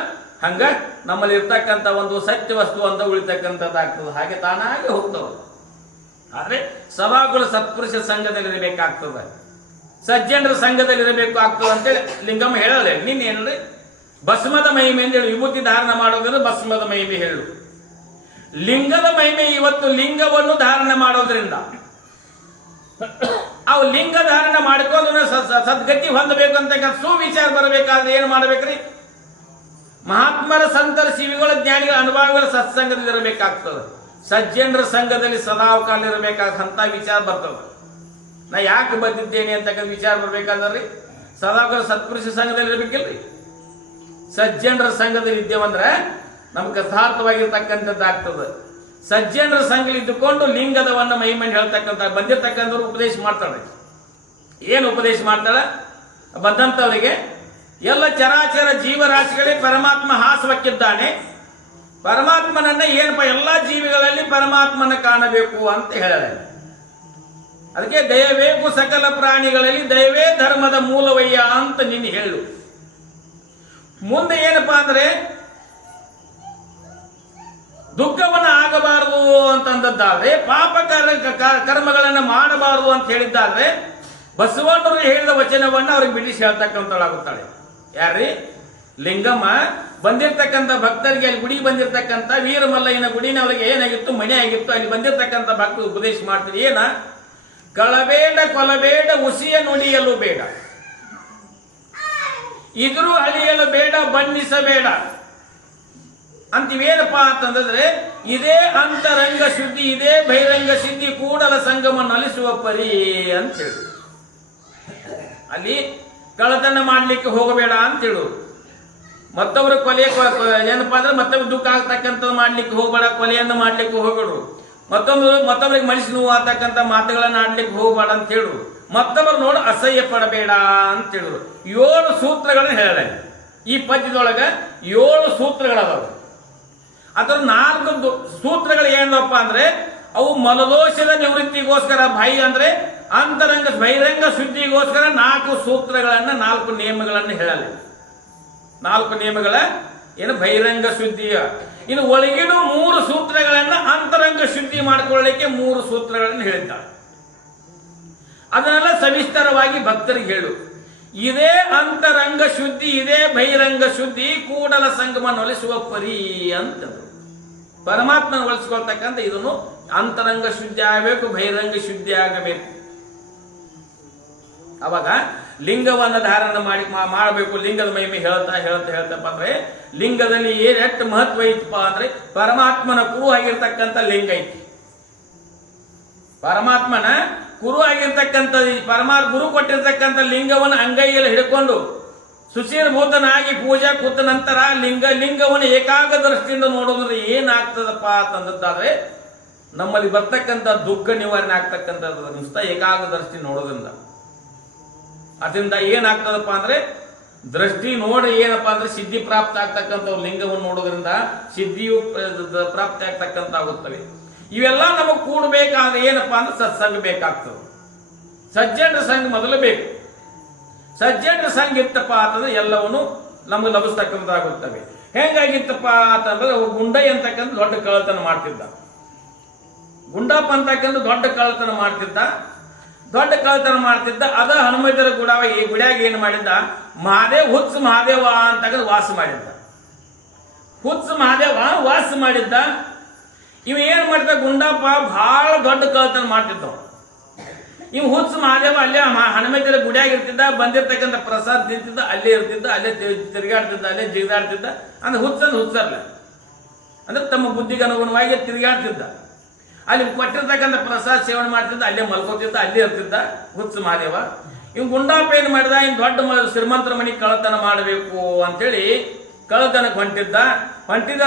ಹಂಗ ನಮ್ಮಲ್ಲಿ ಇರ್ತಕ್ಕಂಥ ಒಂದು ಸತ್ಯ ವಸ್ತು ಅಂತ ಉಳಿತಕ್ಕಂಥದ್ದಾಗ್ತದೆ. ಹಾಗೆ ತಾನಾಗಿ ಹೋಗ್ತವೆ. ಆದ್ರೆ ಸಭಾಗಳು ಸತ್ಪುರುಷ ಸಂಘದಲ್ಲಿರಬೇಕಾಗ್ತದೆ, ಸಜ್ಜನರ ಸಂಘದಲ್ಲಿರಬೇಕು ಆಗ್ತದೆ ಅಂತೇಳಿ ಲಿಂಗಮ್ಮ ಹೇಳಲ್ಲ. ನಿನ್ನೇನ್ರಿ ಭಸ್ಮದ ಮಹಿಮೆ ಅಂತ ಹೇಳಿ ವಿಭೂತಿ ಧಾರಣ ಮಾಡೋದ್ರೆ ಭಸ್ಮದ ಮಹಿಮೆ ಹೇಳು. ಲಿಂಗದ ಮಹಿಮೆ ಇವತ್ತು ಲಿಂಗವನ್ನು ಧಾರಣೆ ಮಾಡೋದ್ರಿಂದ ಅವು ಲಿಂಗ ಧಾರಣೆ ಮಾಡಿಕೊಂಡು ಸದ್ಗತಿ ಹೊಂದಬೇಕು ಅಂತ ಸುವಿಚಾರ ಬರಬೇಕಾದ್ರೆ ಏನು ಮಾಡ್ಬೇಕ್ರಿ? ಮಹಾತ್ಮರ, ಸಂತರ, ಶಿವಿಗಳ, ಜ್ಞಾನಿಗಳ, ಅನುಭವಿಗಳ ಸತ್ಸಂಗದಲ್ಲಿ ಇರಬೇಕಾಗ್ತದೆ. ಸಜ್ಜನರ ಸಂಘದಲ್ಲಿ ಸದಾವಕಾಲ ಇರಬೇಕಾದಂತ ವಿಚಾರ ಬರ್ತದೆ. ನಾ ಯಾಕೆ ಬಂದಿದ್ದೇನೆ ಅಂತಕ್ಕಂಥ ವಿಚಾರ ಬರ್ಬೇಕಾದ್ರಿ ಸದಾವಕಾಲ ಸತ್ಪುರುಷ ಸಂಘದಲ್ಲಿ ಇರ್ಬೇಕಿಲ್ರಿ. ಸಜ್ಜನರ ಸಂಘದಲ್ಲಿ ಇದ್ದೇವಂದ್ರೆ ನಮ್ಗೆ ಯಥಾರ್ಥವಾಗಿರ್ತಕ್ಕಂಥದ್ದಾಗ್ತದೆ. ಸಜ್ಜನರ ಸಂಘದಲ್ಲಿ ಇದ್ದುಕೊಂಡು ಲಿಂಗದವನ್ನ ಮಹಿಮೆಯನ್ನು ಹೇಳ್ತಕ್ಕಂಥ ಬಂದಿರ್ತಕ್ಕಂಥವ್ರು ಉಪದೇಶ ಮಾಡ್ತಾಳೆ. ಏನು ಉಪದೇಶ ಮಾಡ್ತಾಳೆ? ಬಂದಂಥವರಿಗೆ ಎಲ್ಲ ಚರಾಚರ ಜೀವರಾಶಿಗಳೇ ಪರಮಾತ್ಮ ಹಾಸವಕ್ಕಿದ್ದಾನೆ. ಪರಮಾತ್ಮನನ್ನ ಏನಪ್ಪ ಎಲ್ಲ ಜೀವಿಗಳಲ್ಲಿ ಪರಮಾತ್ಮನ ಕಾಣಬೇಕು ಅಂತ ಹೇಳಲ್ಲ. ಅದಕ್ಕೆ ದಯಬೇಕು ಸಕಲ ಪ್ರಾಣಿಗಳಲ್ಲಿ, ದಯವೇ ಧರ್ಮದ ಮೂಲವಯ್ಯ ಅಂತ ನೀನು ಹೇಳು. ಮುಂದೆ ಏನಪ್ಪಾ ಅಂದ್ರೆ ದುಃಖವನ್ನ ಆಗಬಾರದು ಅಂತಂದದ್ದಾದ್ರೆ ಪಾಪ ಕರ್ಮಗಳನ್ನು ಮಾಡಬಾರದು ಅಂತ ಹೇಳಿದ್ದಾದ್ರೆ ಬಸವಣ್ಣರು ಹೇಳಿದ ವಚನವನ್ನು ಅವ್ರಿಗೆ ಬಿಡಿಸಿ ಹೇಳ್ತಕ್ಕಂಥಳಾಗುತ್ತಾಳೆ. ಯಾರ್ರಿ? ಲಿಂಗಮ್ಮ ಬಂದಿರ್ತಕ್ಕಂಥ ಭಕ್ತರಿಗೆ ಅಲ್ಲಿ ಗುಡಿ ಬಂದಿರ್ತಕ್ಕಂಥ ವೀರಮಲ್ಲಯ್ಯನ ಗುಡಿನ ಅವರಿಗೆ ಏನಾಗಿತ್ತು, ಮನೆ ಆಗಿತ್ತು. ಅಲ್ಲಿ ಬಂದಿರ್ತಕ್ಕಂಥ ಭಕ್ತರು ಉಪದೇಶ ಮಾಡ್ತೀರಿ, ಏನ? ಕಳಬೇಡ ಕೊಲಬೇಡ ಉಸಿಯ ನುಡಿಯಲು ಬೇಡ, ಇದ್ರೂ ಅಳಿಯಲು ಬೇಡ ಬಣ್ಣಿಸಬೇಡ ಅಂತೀವೇನಪ್ಪ ಅಂತಂದ್ರೆ ಇದೇ ಅಂತರಂಗ ಶುದ್ಧಿ, ಇದೇ ಬಹಿರಂಗ ಸಿದ್ಧಿ ಕೂಡಲ ಸಂಗಮ ನಲಿಸುವ ಪರಿ ಅಂತ ಹೇಳಿ. ಅಲ್ಲಿ ಕಳತನ ಮಾಡ್ಲಿಕ್ಕೆ ಹೋಗಬೇಡ ಅಂತ ಹೇಳು. ಮತ್ತೊಬ್ಬರ ಕೊಲೆ ಏನಪ್ಪಾ ಅಂದ್ರೆ ಮತ್ತೊಬ್ಬರು ದುಃಖ ಆಗ್ತಕ್ಕಂಥದ್ದು ಮಾಡ್ಲಿಕ್ಕೆ ಹೋಗಬೇಡ, ಕೊಲೆಯನ್ನು ಮಾಡ್ಲಿಕ್ಕೆ ಹೋಗಬೇಡು. ಮತ್ತೊಬ್ಬರಿಗೆ ಮನಸ್ಸು ನೋವು ಆಗ್ತಕ್ಕಂಥ ಮಾತುಗಳನ್ನ ಆಡ್ಲಿಕ್ಕೆ ಹೋಗಬೇಡ ಅಂತ ಹೇಳು. ಮತ್ತೊಬ್ಬರು ನೋಡಿ ಅಸಹ್ಯ ಪಡಬೇಡ ಅಂತ ಹೇಳಿದ್ರು. 7 ಸೂತ್ರಗಳನ್ನ ಹೇಳ. ಈ ಪದ್ಯದೊಳಗ 7 ಸೂತ್ರಗಳದಾವೆ. ಅದ್ರ 4 ಸೂತ್ರಗಳು ಏನಪ್ಪ ಅಂದ್ರೆ ಅವು ಮಲದೋಷದ ನಿವೃತ್ತಿಗೋಸ್ಕರ, ಅಂದ್ರೆ ಅಂತರಂಗ ಬಹಿರಂಗ ಶುದ್ಧಿಗೋಸ್ಕರ 4 ಸೂತ್ರಗಳನ್ನ 4 ನಿಯಮಗಳನ್ನ ಹೇಳಲಿ. 4 ನಿಯಮಗಳ ಏನು ಬಹಿರಂಗ ಶುದ್ಧಿಯ. ಇನ್ನು ಒಳಗಿನ 3 ಸೂತ್ರಗಳನ್ನ ಅಂತರಂಗ ಶುದ್ಧಿ ಮಾಡಿಕೊಳ್ಳಲಿಕ್ಕೆ 3 ಸೂತ್ರಗಳನ್ನು ಹೇಳಿದ್ದಾಳೆ. ಅದನ್ನೆಲ್ಲ ಸವಿಸ್ತರವಾಗಿ ಭಕ್ತರಿಗೆ ಹೇಳು. ಇದೇ ಅಂತರಂಗ ಶುದ್ಧಿ, ಇದೇ ಬಹಿರಂಗ ಶುದ್ಧಿ ಕೂಡಲ ಸಂಗಮ ನೊಲಿಸುವ ಪರಿ ಅಂತಂದ್ರು. ಪರಮಾತ್ಮನ ಒಲಿಸ್ಕೊಳ್ತಕ್ಕಂಥ ಇದನ್ನು ಅಂತರಂಗ ಶುದ್ಧಿ ಆಗಬೇಕು, ಬಹಿರಂಗ ಶುದ್ಧಿ ಆಗಬೇಕು. ಅವಾಗ ಲಿಂಗವನ್ನು ಧಾರಣ ಮಾಡಬೇಕು. ಲಿಂಗದ ಮಹಿಮೆ ಹೇಳ್ತಪ್ಪ ಅಂದ್ರೆ ಲಿಂಗದಲ್ಲಿ ಎಷ್ಟು ಮಹತ್ವ ಐತಪ್ಪ ಅಂದ್ರೆ ಪರಮಾತ್ಮನ ಕುರು ಆಗಿರ್ತಕ್ಕಂಥ ಲಿಂಗ ಐತಿ. ಪರಮಾತ್ಮನ ಕುರು ಆಗಿರ್ತಕ್ಕಂಥ ಗುರು ಕೊಟ್ಟಿರ್ತಕ್ಕಂಥ ಲಿಂಗವನ್ನು ಅಂಗೈಯಲ್ಲಿ ಹಿಡ್ಕೊಂಡು ಸುಶೀರ್ಭೂತನಾಗಿ ಪೂಜಾ ಕೂತ ನಂತರ ಲಿಂಗವನ್ನು ಏಕಾಗ ದೃಷ್ಟಿಯಿಂದ ನೋಡೋದ್ರೆ ಏನಾಗ್ತದಪ್ಪ ಅಂತಂದಾದ್ರೆ ನಮ್ಮಲ್ಲಿ ಬರ್ತಕ್ಕಂಥ ದುಃಖ ನಿವಾರಣೆ ಆಗ್ತಕ್ಕಂಥದ್ದು ಏಕಾಗ ದೃಷ್ಟಿ ನೋಡೋದ್ರಿಂದ. ಅದರಿಂದ ಏನಾಗ್ತದಪ್ಪ ಅಂದ್ರೆ ದೃಷ್ಟಿ ನೋಡಿ ಏನಪ್ಪಾ ಅಂದ್ರೆ ಸಿದ್ಧಿ ಪ್ರಾಪ್ತ ಆಗ್ತಕ್ಕಂಥ ಲಿಂಗವನ್ನು ನೋಡೋದ್ರಿಂದ ಸಿದ್ಧಿಯು ಪ್ರಾಪ್ತಿ ಆಗ್ತಕ್ಕಂಥ ಆಗುತ್ತವೆ. ಇವೆಲ್ಲ ನಮಗೆ ಕೂಡಬೇಕಾದ್ರೆ ಏನಪ್ಪಾ ಅಂದ್ರೆ ಸತ್ಸಂಗ ಬೇಕಾಗ್ತದೆ. ಸಜ್ಜನರ ಸಂಘ ಮೊದಲು ಬೇಕು. ಸಜ್ಜನರ ಸಂಘ ಇತ್ತಪ್ಪ ಅಂತಂದ್ರೆ ಎಲ್ಲವನ್ನು ನಮಗೆ ಲಭಿಸ್ತಕ್ಕಂಥಾಗುತ್ತವೆ. ಹೆಂಗಾಗಿತ್ತಪ್ಪ ಅಂತಂದ್ರೆ ಗುಂಡಯ್ಯ ಅಂತಕ್ಕಂಥ ದೊಡ್ಡ ಕಳ್ಳತನ ಮಾಡ್ತಿದ್ದ. ಗುಂಡಪ್ಪ ಅಂತಕ್ಕಂಥ ದೊಡ್ಡ ಕಳ್ಳತನ ಮಾಡ್ತಿದ್ದ. ಅದ ಹನುಮಂತರ ಗುಡಿಯಾಗ ಏನು ಮಾಡಿದ್ದ, ಹುಚ್ಚ ಮಹಾದೇವ ಅಂತಕ್ಕಂಥ ವಾಸ ಮಾಡಿದ್ದ. ಹುಚ್ಚ ಮಹಾದೇವ ವಾಸ ಮಾಡಿದ್ದ. ಇವ ಏನ್ ಮಾಡಿದ, ಗುಂಡಪ್ಪ ಬಹಳ ದೊಡ್ಡ ಕಳ್ಳತನ ಮಾಡ್ತಿದ್ದ. ಇವ್ ಹುಚ್ಚ ಮಹಾದೇವ ಅಲ್ಲೇ ಹನುಮಂತರ ಗುಡಿಯಾಗ ಇರ್ತಿದ್ದ. ಬಂದಿರ್ತಕ್ಕಂಥ ಪ್ರಸಾದ ತಿಂತಿದ್ದ, ಅಲ್ಲೇ ಇರ್ತಿದ್ದ, ಅಲ್ಲೇ ತಿರುಗಾಡ್ತಿದ್ದ, ಅಲ್ಲೇ ಜಿಗಿದಾಡ್ತಿದ್ದ. ಅಂದ್ರೆ ಹುಚ್ಚರಲ್ಲ, ಅಂದ್ರೆ ತಮ್ಮ ಬುದ್ಧಿಗೆ ಅನುಗುಣವಾಗಿ ತಿರುಗಾಡ್ತಿದ್ದ. ಅಲ್ಲಿ ಕೊಟ್ಟಿರ್ತಕ್ಕಂಥ ಪ್ರಸಾದ ಸೇವನೆ ಮಾಡ್ತಿದ್ದ, ಅಲ್ಲೇ ಮಲ್ಕೋತಿದ್ದ, ಅಲ್ಲೇ ಇರ್ತಿದ್ದ ಹುಚ್ಚ ಮಹಾದೇವ. ಇವ್ ಗುಂಡಪ್ಪ ಏನ್ ಮಾಡಿದ, ಇನ್ ದೊಡ್ಡ ಶ್ರೀಮಂತರ ಮನೆ ಕಳ್ಳತನ ಮಾಡಬೇಕು ಅಂತೇಳಿ ಕಳ್ಳತನಕ್ಕೆ ಹೊಂಟಿದ್ದ.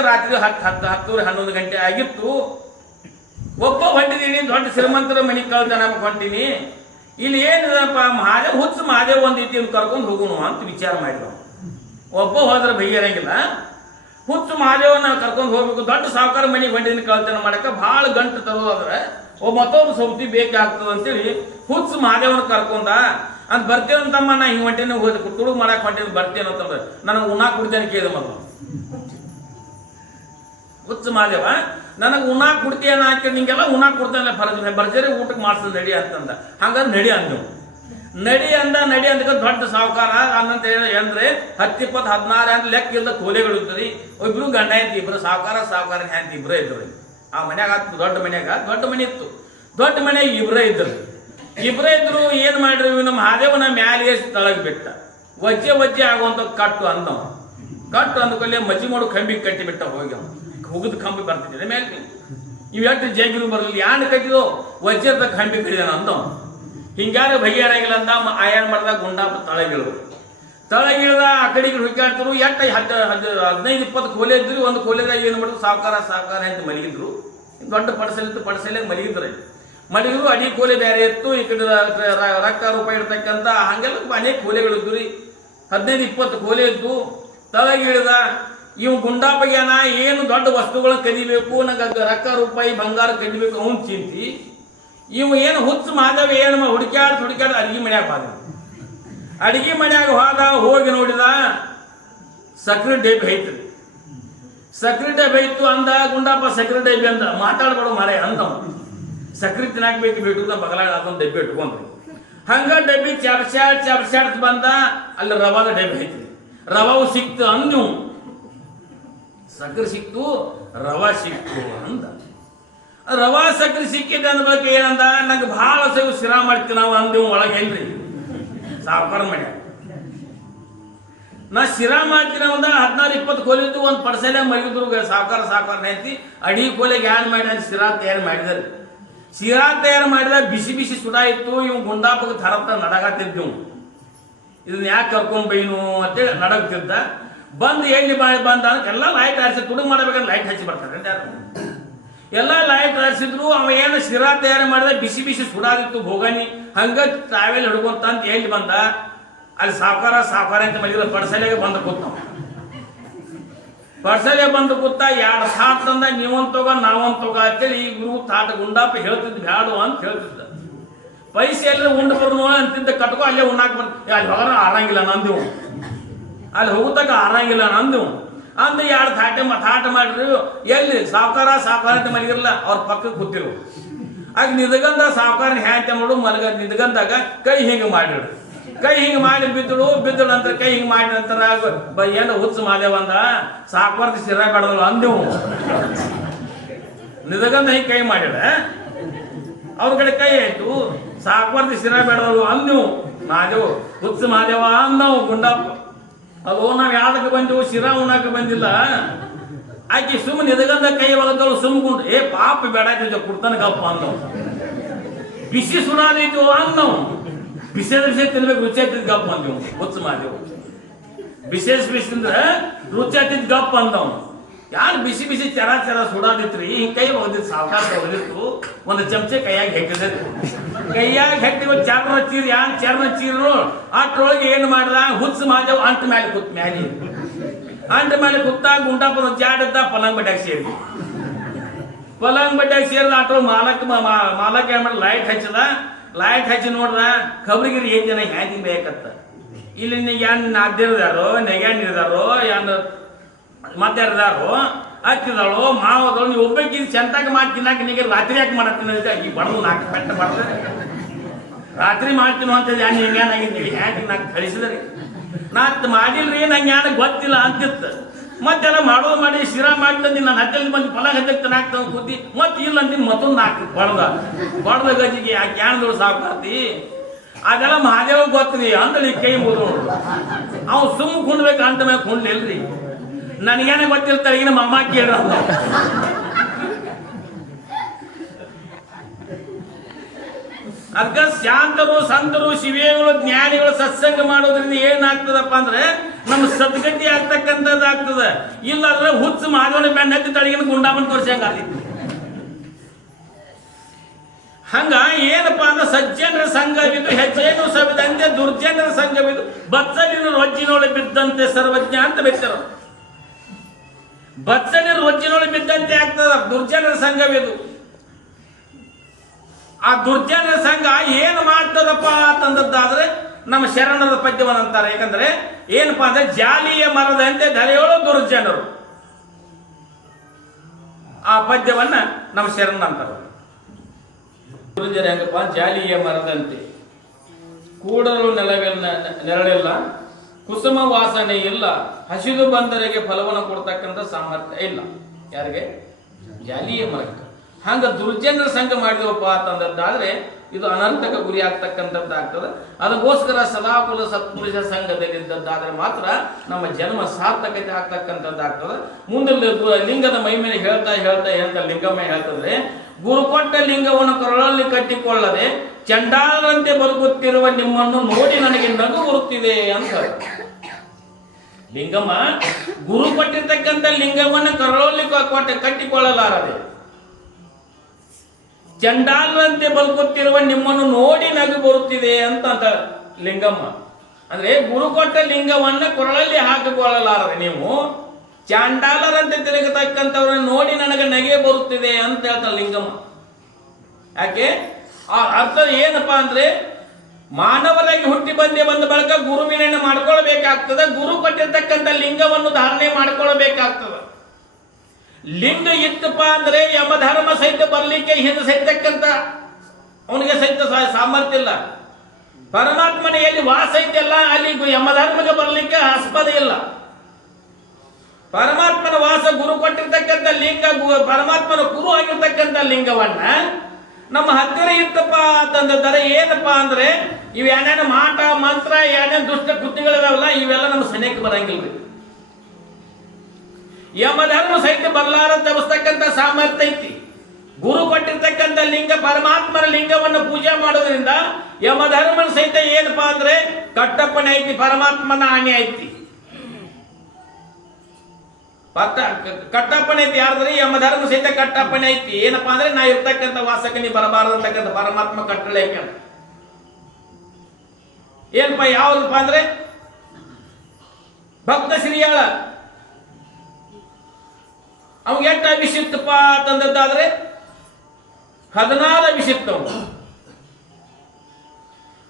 ರಾತ್ರಿ 10-11 ಗಂಟೆ ಆಗಿತ್ತು. ಒಬ್ಬ ಹೊಂಟಿದೀನಿ, ದೊಡ್ಡ ಶ್ರೀಮಂತರ ಮನೆ ಕಳ್ಳತನ ಹೊಂಟೀನಿ. ಇಲ್ಲಿ ಏನಿದಪ್ಪ, ಹುಚ್ಚ ಮಹಾದೇವ ಒಂದ್ ರೀತಿ ಕರ್ಕೊಂಡು ಹೋಗೋಣ ಅಂತ ವಿಚಾರ ಮಾಡಿದವ. ಒಬ್ಬ ಹೋದ್ರೆ ಬೈಯರಂಗಿಲ್ಲ. ಹುಚ್ಚು ಮಹಾದೇವನ ಕರ್ಕೊಂಡು ಹೋಗ್ಬೇಕು. ದೊಡ್ಡ ಸಾವುಕಾರ ಮನೆಗೆ ಹೊಂಟಿನ ಕಳ್ಳತನ ಮಾಡಕ್ಕೆ ಬಹಳ ಗಂಟು ತರೋದಾದ್ರೆ ಮತ್ತೊಬ್ಬ ಸೌತಿ ಬೇಕಾಗ್ತದ ಅಂತೇಳಿ ಹುಚ್ಚು ಮಹಾದೇವನ ಕರ್ಕೊಂಡ. ಅಂತ ಬರ್ತೇವಂತಮ್ಮ, ನಾ ಹಿಂಗೆ ಹೊಂಟೇನೆ ತುಡುಗು ಮಾಡಕ್ ಹೊಂಟೇನೆ ಬರ್ತೇನೆ ಅಂತಂದ್ರೆ ನನಗೆ ಉಣ್ಣಾ ಕುಡ್ತೇನೆ ಕೇಳಿದ ಮೊದಲು. ಹುಚ್ಚು ಮಹಾದೇವ ನನಗೆ ಉಣ್ಣಾ ಕುಡ್ತೇನ ಹಾಕಿ ನಿಂಗೆಲ್ಲ ಉಣ್ಣಾ ಕೊಡ್ತಾನೆ, ಭರ್ಜರಿ ಊಟಕ್ಕೆ ಮಾಡ್ಸದ್ ನಡಿ ಅಂತಂದ. ಹಂಗಂದ್ರೆ ನಡಿ ನಡಿ ಅಂದ ದೊಡ್ಡ ಸಾವುಕಾರ ಅನ್ನಂತ ಅಂದ್ರೆ 10, 20, 16 ಅಂತ ಲೆಕ್ಕ ಇಲ್ಲದ ಕೋಲೆಗಳು ಇರ್ತದೆ. ಇಬ್ರು ಗಂಡ ಅಂತ ಇಬ್ರು ಸಾವುಕಾರ ಹೆಂತ ಇಬ್ರೇ ಇದ್ರು. ಆ ಮನ್ಯಾಗ ದೊಡ್ಡ ಮನೆ ಇತ್ತು. ದೊಡ್ಡ ಮನೆಯಾಗ ಇಬ್ರೇ ಇದ್ರು. ಏನ್ ಮಾಡ್ರಿ, ನಮ್ಮ ಮಹಾದೇವನ ಮ್ಯಾಲಿಗೆ ತಳಗ್ ಬಿಟ್ಟ. ವಜ್ಜೆ ಆಗುವಂತ ಕಟ್ಟು ಅಂದ್ಕೊಳ್ಳಿ ಮಜ್ಜಿ ಮಾಡು ಕಂಬಿ ಕಟ್ಟಿ ಬಿಟ್ಟ. ಹೋಗಿ ಹುಗಿದ ಕಂಬಿ ಬರ್ತಿದ್ದೆ ಮೇಲೆ. ಇವ್ ಎಷ್ಟು ಜಗ್ಗಿರು ಬರಲಿಲ್ಲ, ಯಾನ್ ಕಟ್ಟಿದೋ ವಜ್ರದ ಕಂಬಿ ಕಟ್ಟಿದಾನ ಅಂದ. ಹಿಂಗಾರ ಬಗೆಯಾರಾಗಿಲ್ಲ ಅಂತ ಆಯಾಣ ಮಾಡಿದಾಗ ಗುಂಡಪ್ಪ ತಳಗಿಳಿದ. ಆ ಕಡೆಗೆ ಹುಡುಕಾಡ್ತರು. 15-20 ಕೋಲೆ ಇದ್ರು. ಒಂದು ಕೋಲೆದಾಗ ಏನು ಮಾಡಿದ್ರು, ಸಾವುಕಾರ ಅಂತ ಮಲಗಿದ್ರು. ದೊಡ್ಡ ಪಡಸಲಿತ್ತು ಮಲಗಿದ್ರು. ಅಡಿ ಕೋಲೆ ಬೇರೆ ಇತ್ತು, ಈ ಕಡೆ ರೊಕ್ಕ ರೂಪಾಯಿ ಇರ್ತಕ್ಕಂಥ ಹಂಗೆಲ್ಲ ಅನೇಕ ಕೋಲೆಗಳಿದ್ವು. 15-20 ಕೋಲೆ ಇದ್ದು. ತಳಗಿಳಿದ. ಇವ್ ಗುಂಡಾಪಗ್ಯಾನ ಏನು ದೊಡ್ಡ ವಸ್ತುಗಳನ್ನ ಕದಿಬೇಕು, ನಂಗೆ ರೊಕ್ಕ ರೂಪಾಯಿ ಬಂಗಾರ ಕದಿಬೇಕು ಅವನ್ ಚಿಂತಿ. ಇವು ಏನು ಹುಚ್ಚ ಮಹಾದೇವ ಏನು ಹುಡುಕ್ಯಾಡ್ ಅಡಿಗೆ ಮನ್ಯಾಗ ಹೋಗಿ ನೋಡಿದ. ಸಕ್ರೆ ಡೇಬಿ ಐತ್ರಿ. ಇತ್ತು ಅಂದ. ಗುಂಡಪ್ಪ ಸಕ್ರೆ ಡೇಬಿ ಅಂದ. ಮಾತಾಡ್ಬೇಡ ಮಾರೇ ಅಂದ. ಸಕ್ರೆ ತಿನ್ನಾಕ್ಬೇಕು ಬಿಟ್ಟು ಬಗಲಾಗ ಅದೊಂದು ಡಬ್ಬಿ ಇಟ್ಕೊಂಡ್ರು. ಹಂಗ ಡಬ್ಬಿ ಚಪ್ಸಾಡ್ ಬಂದ, ಅಲ್ಲಿ ರವಾದ ಡಬ್ಬಿ ಐತಿ. ರವಾವು ಸಿಕ್ತು ಅಂದು, ಸಕ್ರೆ ಸಿಕ್ತು, ರವಾ ಸಿಕ್ತು ಅಂದ. ರವಾ ಸಕ್ರೆ ಸಿಕ್ಕಿದ್ದೆ ಅಂದ ಬಗ್ಗೆ ಏನಂದ, ನಂಗೆ ಭಾಳ ಸೇವು ಶಿರಾ ಮಾಡ್ತೀವಿ ನಾವು ಅಂದೇವು. ಒಳಗೇನ್ರಿ ಸಾವುಕಾರ ಮಾಡ್ಯ, ನಾ ಶಿರಾ ಮಾಡ್ತೀನಿ ಒಂದ 14-20 ಕೋಲಿದ್ದು ಒಂದು ಪಡ್ಸಲೆ ಮಲಗಿದ್ರು. ಸಾವುಕಾರ ನೆಂತಿ ಅಡಿ ಕೋಲೆಗೆ ಯಾರು ಮಾಡಿ ಶಿರಾ ತಯಾರು ಮಾಡಿದಾರೆ. ಶಿರಾ ತಯಾರು ಮಾಡಿದ ಬಿಸಿ ಬಿಸಿ ಸುಡ ಇತ್ತು. ಇವ್ ಗುಂಡಾಪಕ್ಕೆ ಥರಪ್ಪ ನಡಗಾತಿದ್ವು. ಇದನ್ನ ಯಾಕೆ ಕರ್ಕೊಂಡ್ ಬೈನು ಅಂತೇಳಿ ನಡಗ್ತಿದ್ದ. ಬಂದು ಎಲ್ಲಿ ಬಂದ ಎಲ್ಲ ಲೈಟ್ ಹಾರಿಸಿ ತುಡುಗ್ ಮಾಡಬೇಕಂದ್ರೆ ಲೈಟ್ ಹಚ್ಚಿ ಬರ್ತಾರೆ. ಎಲ್ಲ ಲೈಟ್ ಹಾರಿಸಿದ್ರು. ಅವ ಏನು ಶಿರಾ ತಯಾರು ಮಾಡಿದ ಬಿಸಿ ಬಿಸಿ ಸುಡಾದಿತ್ತು ಭೋಗಾನಿ. ಹಂಗ ಟ್ರಾವೆಲ್ ಹಿಡ್ಕೊಂತ ಅಂತ ಎಲ್ಲಿ ಬಂದ, ಅಲ್ಲಿ ಸಾವುಕಾರ ಅಂತ ಮಲಗಿದ ಪಡ್ಸಲೆಗೆ ಬಂದು ಕೂತ. ಪಡ್ಸಲೆ ಬಂದು ಕೂತ, ಎರಡು ಥಾಟ್ ತಂದ, ನೀವಂತೋಗ ನಾವಂತೋಗ ಅಂತೇಳಿ ಈ ಗುರು ಥಾಟ್ ಗುಂಡಾಪ ಹೇಳ್ತಿದ್ ಬ್ಯಾಡು ಅಂತ ಹೇಳ್ತಿದ್ದ. ಪೈಸೆ ಎಲ್ಲ ಉಂಡು ಬರು ಅಂತಿದ್ದ, ಕಟ್ಕೋ ಅಲ್ಲೇ ಉಣ್ಣಾಕ್ ಬಂದ. ಅಲ್ಲಿ ಹೋಗ ಆರಂಗಿಲ್ಲ ನಂದೆವು, ಅಲ್ಲಿ ಹೋಗುತ್ತಾಗ ಆರಂಗಿಲ್ಲ ನಂದೆವು ಅಂದ. ಎರಡು ಥಾಟ ಮಾಡ್ರಿ. ಎಲ್ಲಿ ಸಾವುಕಾರ ಅಂತ ಮಲಗಿರಲ್ಲ, ಅವ್ರ ಪಕ್ಕಕ್ಕೆ ಕೂತಿರು. ಆಗ ನಿದ್ಗಂದ ಸಾವುಕಾರ ಹ್ಯಾಂತ ಮಾಡು ಮಲಗ. ನಿದ್ಗಂದಾಗ ಕೈ ಹಿಂಗೆ ಮಾಡಿರು. ಕೈ ಹಿಂಗೆ ಮಾಡಿ ಬಿದ್ದಳು ನಂತರ ಕೈ ಹಿಂಗೆ ಮಾಡಿದ ನಂತರ ಏನು ಹುಚ್ಚ ಮಾದೇವ ಅಂದ, ಸಾವುಕಾರದ ಶಿರಾ ಬೇಡದಲ್ಲ ಅಂದೆವು. ನಿದ್ಗಂದ ಹಿಂಗೆ ಕೈ ಮಾಡಿಡ, ಅವ್ರ ಕಡೆ ಕೈ ಆಯ್ತು. ಸಾವುಕಾರದ ಶಿರಾ ಬೇಡದಲ್ಲ ಅಂದೆವು. ಮಾದೇವು ಹುಚ್ಚ ಮಾದೇವ ಅಂದವು ಗುಂಡಪ್ಪ. ಅದು ನಾವು ಯಾವ್ದಕ್ಕೆ ಬಂದೆವು, ಶಿರಾ ಉಣ್ಣಾಕ ಬಂದಿಲ್ಲ. ಆಕಿ ಸುಮ್ಮನೆ ನಿದಗಂದ ಕೈ ಒಳಗದಳು. ಸುಮ್ಕೊಂಡು ಪಾಪ ಬೇಡ ಕುಡ್ತಾನ ಗಪ್ಪ ಅಂದವು. ಬಿಸಿ ಸುಡಾದೈತು ಅಂದವು. ಬಿಸಿ ತಿನ್ಬೇಕು, ರುಚಿ ಆಗ್ತಿದ್ ಗಪ್ಪ ಅಂದೆವು. ಹುಚ್ಚ ಮಾದೇವು ಬಿಸಿ ಅಂದ್ರೆ ರುಚಿ ಆಗ್ತಿದ್ ಗಪ್ಪ ಅಂದವ್. ಯಾರು ಬಿಸಿ ಬಿಸಿ ಚರ ಸುಡಾದಿತ್ರಿ. ಹಿಂಗ್ ಕೈ ಒಗದಿತ್ತು, ಸಾವಕಾಶ ಒಗದಿತ್ತು. ಒಂದು ಚಮಚೆ ಕೈಯಾಗಿ ಹೆಕ್ಕಿದ್ರು. ಕೈಯಾಗಿ ಹೆಕ್ಕಿವ ಚರ್ಮ ಚೀರು. ಅಷ್ಟ್ರೊಳಗೆ ಏನ್ ಮಾಡ್ದ, ಹುಚ್ಚ ಮಾದೇವ್ ಅಂಟ ಮೇಲೆ ಕೂತ್ ಅಂಟ ಮೇಲೆ ಕೂತಾಗ ಗುಂಡಾಪದ ಜಾಡಿದ್ದ ಪಲಂಗ್ ಬಡ್ಯಾಗ ಸೇರಿ. ಪಲಂಗ್ ಬಡ್ಯಾಗ ಸೇರಿದ ಅಷ್ಟ್ರೊಳಗೆ ಮಾಲಕ್ ಏನ್ ಮಾಡಿ ಲೈಟ್ ಹಚ್ಚದ. ಲೈಟ್ ಹಚ್ಚಿ ನೋಡ್ದ, ಖಬ್ರಿಗಿರಿ 8 ಜನ ಹ್ಯಾಂಗ ಬೇಕತ್ತ. ಇಲ್ಲಿ ಏನ್ ನಾದ್ದಿರ್ದಾರೋ, ನೆಗ್ಯಾನ್ ಇರ್ದಾರೋ, ಏನ್ ಮತ್ತಾರ್ದಾರೋ, ಹಚ್ಚಿದಾಳು ಮಾವದಳು. ನೀವು ಒಬ್ಬಕ್ಕೆ ಚೆಂತಾಗ ಮಾಡಿ ತಿನ್ನಾಕ ನಿಗೆ ರಾತ್ರಿ ಯಾಕೆ ಮಾಡತ್ತೀನಿ ಈ ಬಡದು ನಾಲ್ಕು ಪೆಟ್ಟ ಬಡ್ದ ರಾತ್ರಿ ಮಾಡ್ತೀನೋ ಅಂತ ಏನು ಹಿಂಗೇನಾಗಿದ್ದೀವಿ ಹ್ಯಾಂಗೆ ನಾಲ್ಕು ಕಳಿಸಿದ್ರಿ. ನಾ ಮಾಡಿಲ್ರಿ, ನಂಗೆ ಯಾರು ಗೊತ್ತಿಲ್ಲ ಅಂತಿತ್ತು. ಮತ್ತೆಲ್ಲ ಮಾಡೋದು ಮಾಡಿ ಶಿರಾ ಮಾಡ್ತಂದು ನಾನು 10 ಮಂದಿ ಫಲ ಹತ್ತನಾಗ್ತಾವ ಕೂತಿ. ಮತ್ತೆ ಇಲ್ಲ ಅಂತೀನಿ ಮತ್ತೊಂದು 4 ಬಡ್ದ ಗಜಿಗೆ ಆ ಕ್ಯಾನ್ಗಳು ಸಾಕಾತಿ. ಅದೆಲ್ಲ ಮಹಾದೇವ ಗೊತ್ತ್ರಿ ಅಂತೇಳಿ ಕೈ ಮುಗಿದು ಅವ್ ಸುಮ್ಮ ಕುಂಡ್ಬೇಕು ಅಂತ ಮೇಲೆ ಕುಂಡ್ಲಿಲ್ರಿ. ನನಗೇನೆ ಗೊತ್ತಿರ್ತಾರೆ, ಈಗ ನಮ್ಮ ಅಮ್ಮ ಕೇಳ. ಅದಕ್ಕೆ ಶಾಂತರು, ಸಂತರು, ಶಿವೇಗಳು, ಜ್ಞಾನಿಗಳು ಸತ್ಸಂಗ ಮಾಡೋದ್ರಿಂದ ಏನಾಗ್ತದಪ್ಪ ಅಂದ್ರೆ ನಮ್ಮ ಸದ್ಗತಿ ಆಗ್ತಕ್ಕಂಥದ್ದು ಆಗ್ತದ. ಇಲ್ಲಾಂದ್ರೆ ಹುಚ್ಚು ಮಾಧವನ ಬೆನ್ನ ಹತ್ತಿ ತಳಗಿನ ಗುಂಡಾಮನ್ ತೋರಿಸಂಗ ಆಗಿತ್ತು. ಹಂಗ ಏನಪ್ಪಾ ಅಂದ್ರೆ ಸಜ್ಜನರ ಸಂಘವಿದು ಹೆಜ್ಜೆನು ಸವಿದಂತೆ ದುರ್ಜನರ ಸಂಘವಿದು ಬಚ್ಚಲಿನ ರೊಜ್ಜಿನೊಳಗೆ ಬಿದ್ದಂತೆ ಸರ್ವಜ್ಞ ಅಂತ ಬಿಟ್ಟರು. ಬಚ್ಚಲಿನ ರೊಜ್ಜಿನೊಳಗೆ ಬಿದ್ದಂತೆ ಆಗ್ತದ ದುರ್ಜನರ ಸಂಘವಿದು. ಆ ದುರ್ಜನರ ಸಂಘ ಏನು ಮಾಡ್ತದಪ್ಪ ಅಂತಂದದ್ದಾದ್ರೆ ನಮ್ಮ ಶರಣರ ಪದ್ಯವನ್ನ ಅಂತಾರೆ. ಯಾಕಂದ್ರೆ ಏನಪ್ಪಾ ಅಂದ್ರೆ ಜಾಲಿಯ ಮರದಂತೆ ಧರೆಯೋಳು ದುರ್ಜನರು. ಆ ಪದ್ಯವನ್ನ ನಮ್ಮ ಶರಣ ಅಂತಾರೆ. ದುರ್ಜನ ಹೆಂಗಪ್ಪ, ಜಾಲಿಯ ಮರದಂತೆ ಕೂಡಲು ನೆರಳಿಲ್ಲ, ಕುಸುಮ ವಾಸನೆ ಇಲ್ಲ, ಹಸಿದು ಬಂದರಿಗೆ ಫಲವನ್ನು ಕೊಡ್ತಕ್ಕಂಥ ಸಾಮರ್ಥ್ಯ ಇಲ್ಲ. ಯಾರಿಗೆ? ಜಾಲಿಯ ಮರಕ್ಕೆ. ಹಂಗ ದುರ್ಜನರ ಸಂಘ ಮಾಡಿದವಪ್ಪ ಅಂತಂದದ್ದಾದ್ರೆ ಇದು ಅನರ್ಥಕ ಗುರಿ ಆಗ್ತಕ್ಕಂಥದ್ದಾಗ್ತದೆ. ಅದಕ್ಕೋಸ್ಕರ ಸದಾಕುಲ ಸತ್ಪುರುಷ ಸಂಘದಲ್ಲಿದ್ದದ್ದಾದ್ರೆ ಮಾತ್ರ ನಮ್ಮ ಜನ್ಮ ಸಾರ್ಥಕತೆ ಆಗ್ತಕ್ಕಂಥದ್ದಾಗ್ತದೆ. ಮುಂದೆ ಲಿಂಗದ ಮೈ ಮೇಲೆ ಹೇಳ್ತಾ ಲಿಂಗಮಯ ಹೇಳ್ತದ್ರೆ, ಗುರು ಕೊಟ್ಟ ಲಿಂಗವನ್ನು ಕೊರಳಲ್ಲಿ ಕಟ್ಟಿಕೊಳ್ಳದೆ ಚಂಡಾಲರಂತೆ ಬದುಕುತ್ತಿರುವ ನಿಮ್ಮನ್ನು ನೋಡಿ ನನಗೆ ನಗು ಬರುತ್ತಿದೆ ಅಂತ. ಲಿಂಗಮ್ಮ ಗುರು ಕೊಟ್ಟಿರ್ತಕ್ಕಂಥ ಲಿಂಗವನ್ನು ಕರಳಲ್ಲಿ ಕಟ್ಟಿಕೊಳ್ಳಲಾರದೆ ಚಂಡಾಲರಂತೆ ಬದುಕುತ್ತಿರುವ ನಿಮ್ಮನ್ನು ನೋಡಿ ನಗು ಬರುತ್ತಿದೆ ಅಂತ ಲಿಂಗಮ್ಮ. ಅಂದ್ರೆ ಗುರು ಕೊಟ್ಟ ಲಿಂಗವನ್ನ ಕೊರಳಲ್ಲಿ ಹಾಕಿಕೊಳ್ಳಲಾರದೆ ನೀವು ಚಾಂಡಾಲರಂತೆ ತಿರುಗತಕ್ಕಂಥವ್ರನ್ನ ನೋಡಿ ನನಗೆ ನಗೆ ಬರುತ್ತಿದೆ ಅಂತ ಹೇಳ್ತಾನೆ ಲಿಂಗಮ್ಮ. ಯಾಕೆ? ಆ ಅರ್ಥ ಏನಪ್ಪಾ ಅಂದ್ರೆ ಮಾನವರಾಗಿ ಹುಟ್ಟಿ ಬಂದ ಬಳಿಕ ಗುರುವಿನ ಮಾಡ್ಕೊಳ್ಬೇಕಾಗ್ತದೆ. ಗುರು ಕೊಟ್ಟಿರ್ತಕ್ಕಂಥ ಲಿಂಗವನ್ನು ಧಾರಣೆ ಮಾಡ್ಕೊಳ್ಬೇಕಾಗ್ತದೆ. ಲಿಂಗ ಇತ್ತಪ್ಪ ಅಂದ್ರೆ ಯಮಧರ್ಮ ಸಹಿತ ಬರ್ಲಿಕ್ಕೆ ಹಿಂದೆ ಸಹಿತಕ್ಕಂತ ಅವನಿಗೆ ಸಹಿತ ಸಾಮರ್ಥ್ಯ ಇಲ್ಲ. ಪರಮಾತ್ಮನ ಎಲ್ಲಿ ವಾಸ ಐತೆಲ್ಲ ಅಲ್ಲಿ ಯಮಧರ್ಮಕ್ಕೆ ಬರ್ಲಿಕ್ಕೆ ಆಸ್ಪದ ಇಲ್ಲ. ಪರಮಾತ್ಮನ ವಾಸ ಗುರು ಕೊಟ್ಟಿರ್ತಕ್ಕಂಥ ಲಿಂಗ, ಪರಮಾತ್ಮನ ಗುರು ಆಗಿರ್ತಕ್ಕಂಥ ಲಿಂಗವನ್ನ ನಮ್ಮ ಹತ್ತಿರ ಇತ್ತಪ್ಪ ಅಂತಂದರೆ ಏನಪ್ಪಾ ಅಂದ್ರೆ ಇವ್ ಏನೇನು ಮಾಟ ಮಂತ್ರ ಏನೇನು ದುಷ್ಟ ಕೃತ್ಯಗಳಿದಾವಲ್ಲ ಇವೆಲ್ಲ ನಮ್ಮ ಸನಿಯಕ್ಕೆ ಬರಂಗಿಲ್ರಿ. ಯಮಧರ್ಮ ಸಹಿತ ಬರ್ಲಾರ ತಪ್ಪಿಸ್ತಕ್ಕಂಥ ಸಾಮರ್ಥ್ಯ ಐತಿ. ಗುರು ಕೊಟ್ಟಿರ್ತಕ್ಕಂಥ ಲಿಂಗ ಪರಮಾತ್ಮನ ಲಿಂಗವನ್ನು ಪೂಜೆ ಮಾಡೋದ್ರಿಂದ ಯಮಧರ್ಮನ ಸಹಿತ ಏನಪ್ಪಾ ಅಂದ್ರೆ ಕಟ್ಟಪ್ಪಣೆ ಐತಿ, ಪರಮಾತ್ಮನ ಆಣೆ ಐತಿ. ಕಟ್ಟಪ್ಪಣೆ ಐತಿ ಯಾರ್ದ್ರಿ? ಯಮಧರ್ಮ ಸಹಿತ ಕಟ್ಟಪ್ಪಣೆ ಐತಿ. ಏನಪ್ಪಾ ಅಂದ್ರೆ ನಾ ಇರ್ತಕ್ಕಂಥ ವಾಸಕ್ಕೆ ನೀ ಬರಬಾರದು ಅಂತಕ್ಕಂಥ ಪರಮಾತ್ಮ ಕಟ್ಟಳೆ ಹಾಕ್ಯಾನ. ಏನಪ್ಪಾ ಯಾವ್ದಪ್ಪ ಅಂದ್ರೆ ಭಕ್ತ ಶ್ರೀಯಾಳ ಅವಾಗ ಎಷ್ಟು ಅಭಿಷಿಕ್ತಪ್ಪ ಅಂತಂದದ್ದಾದ್ರೆ 16 ಅಭಿಷಿಕ್ತ.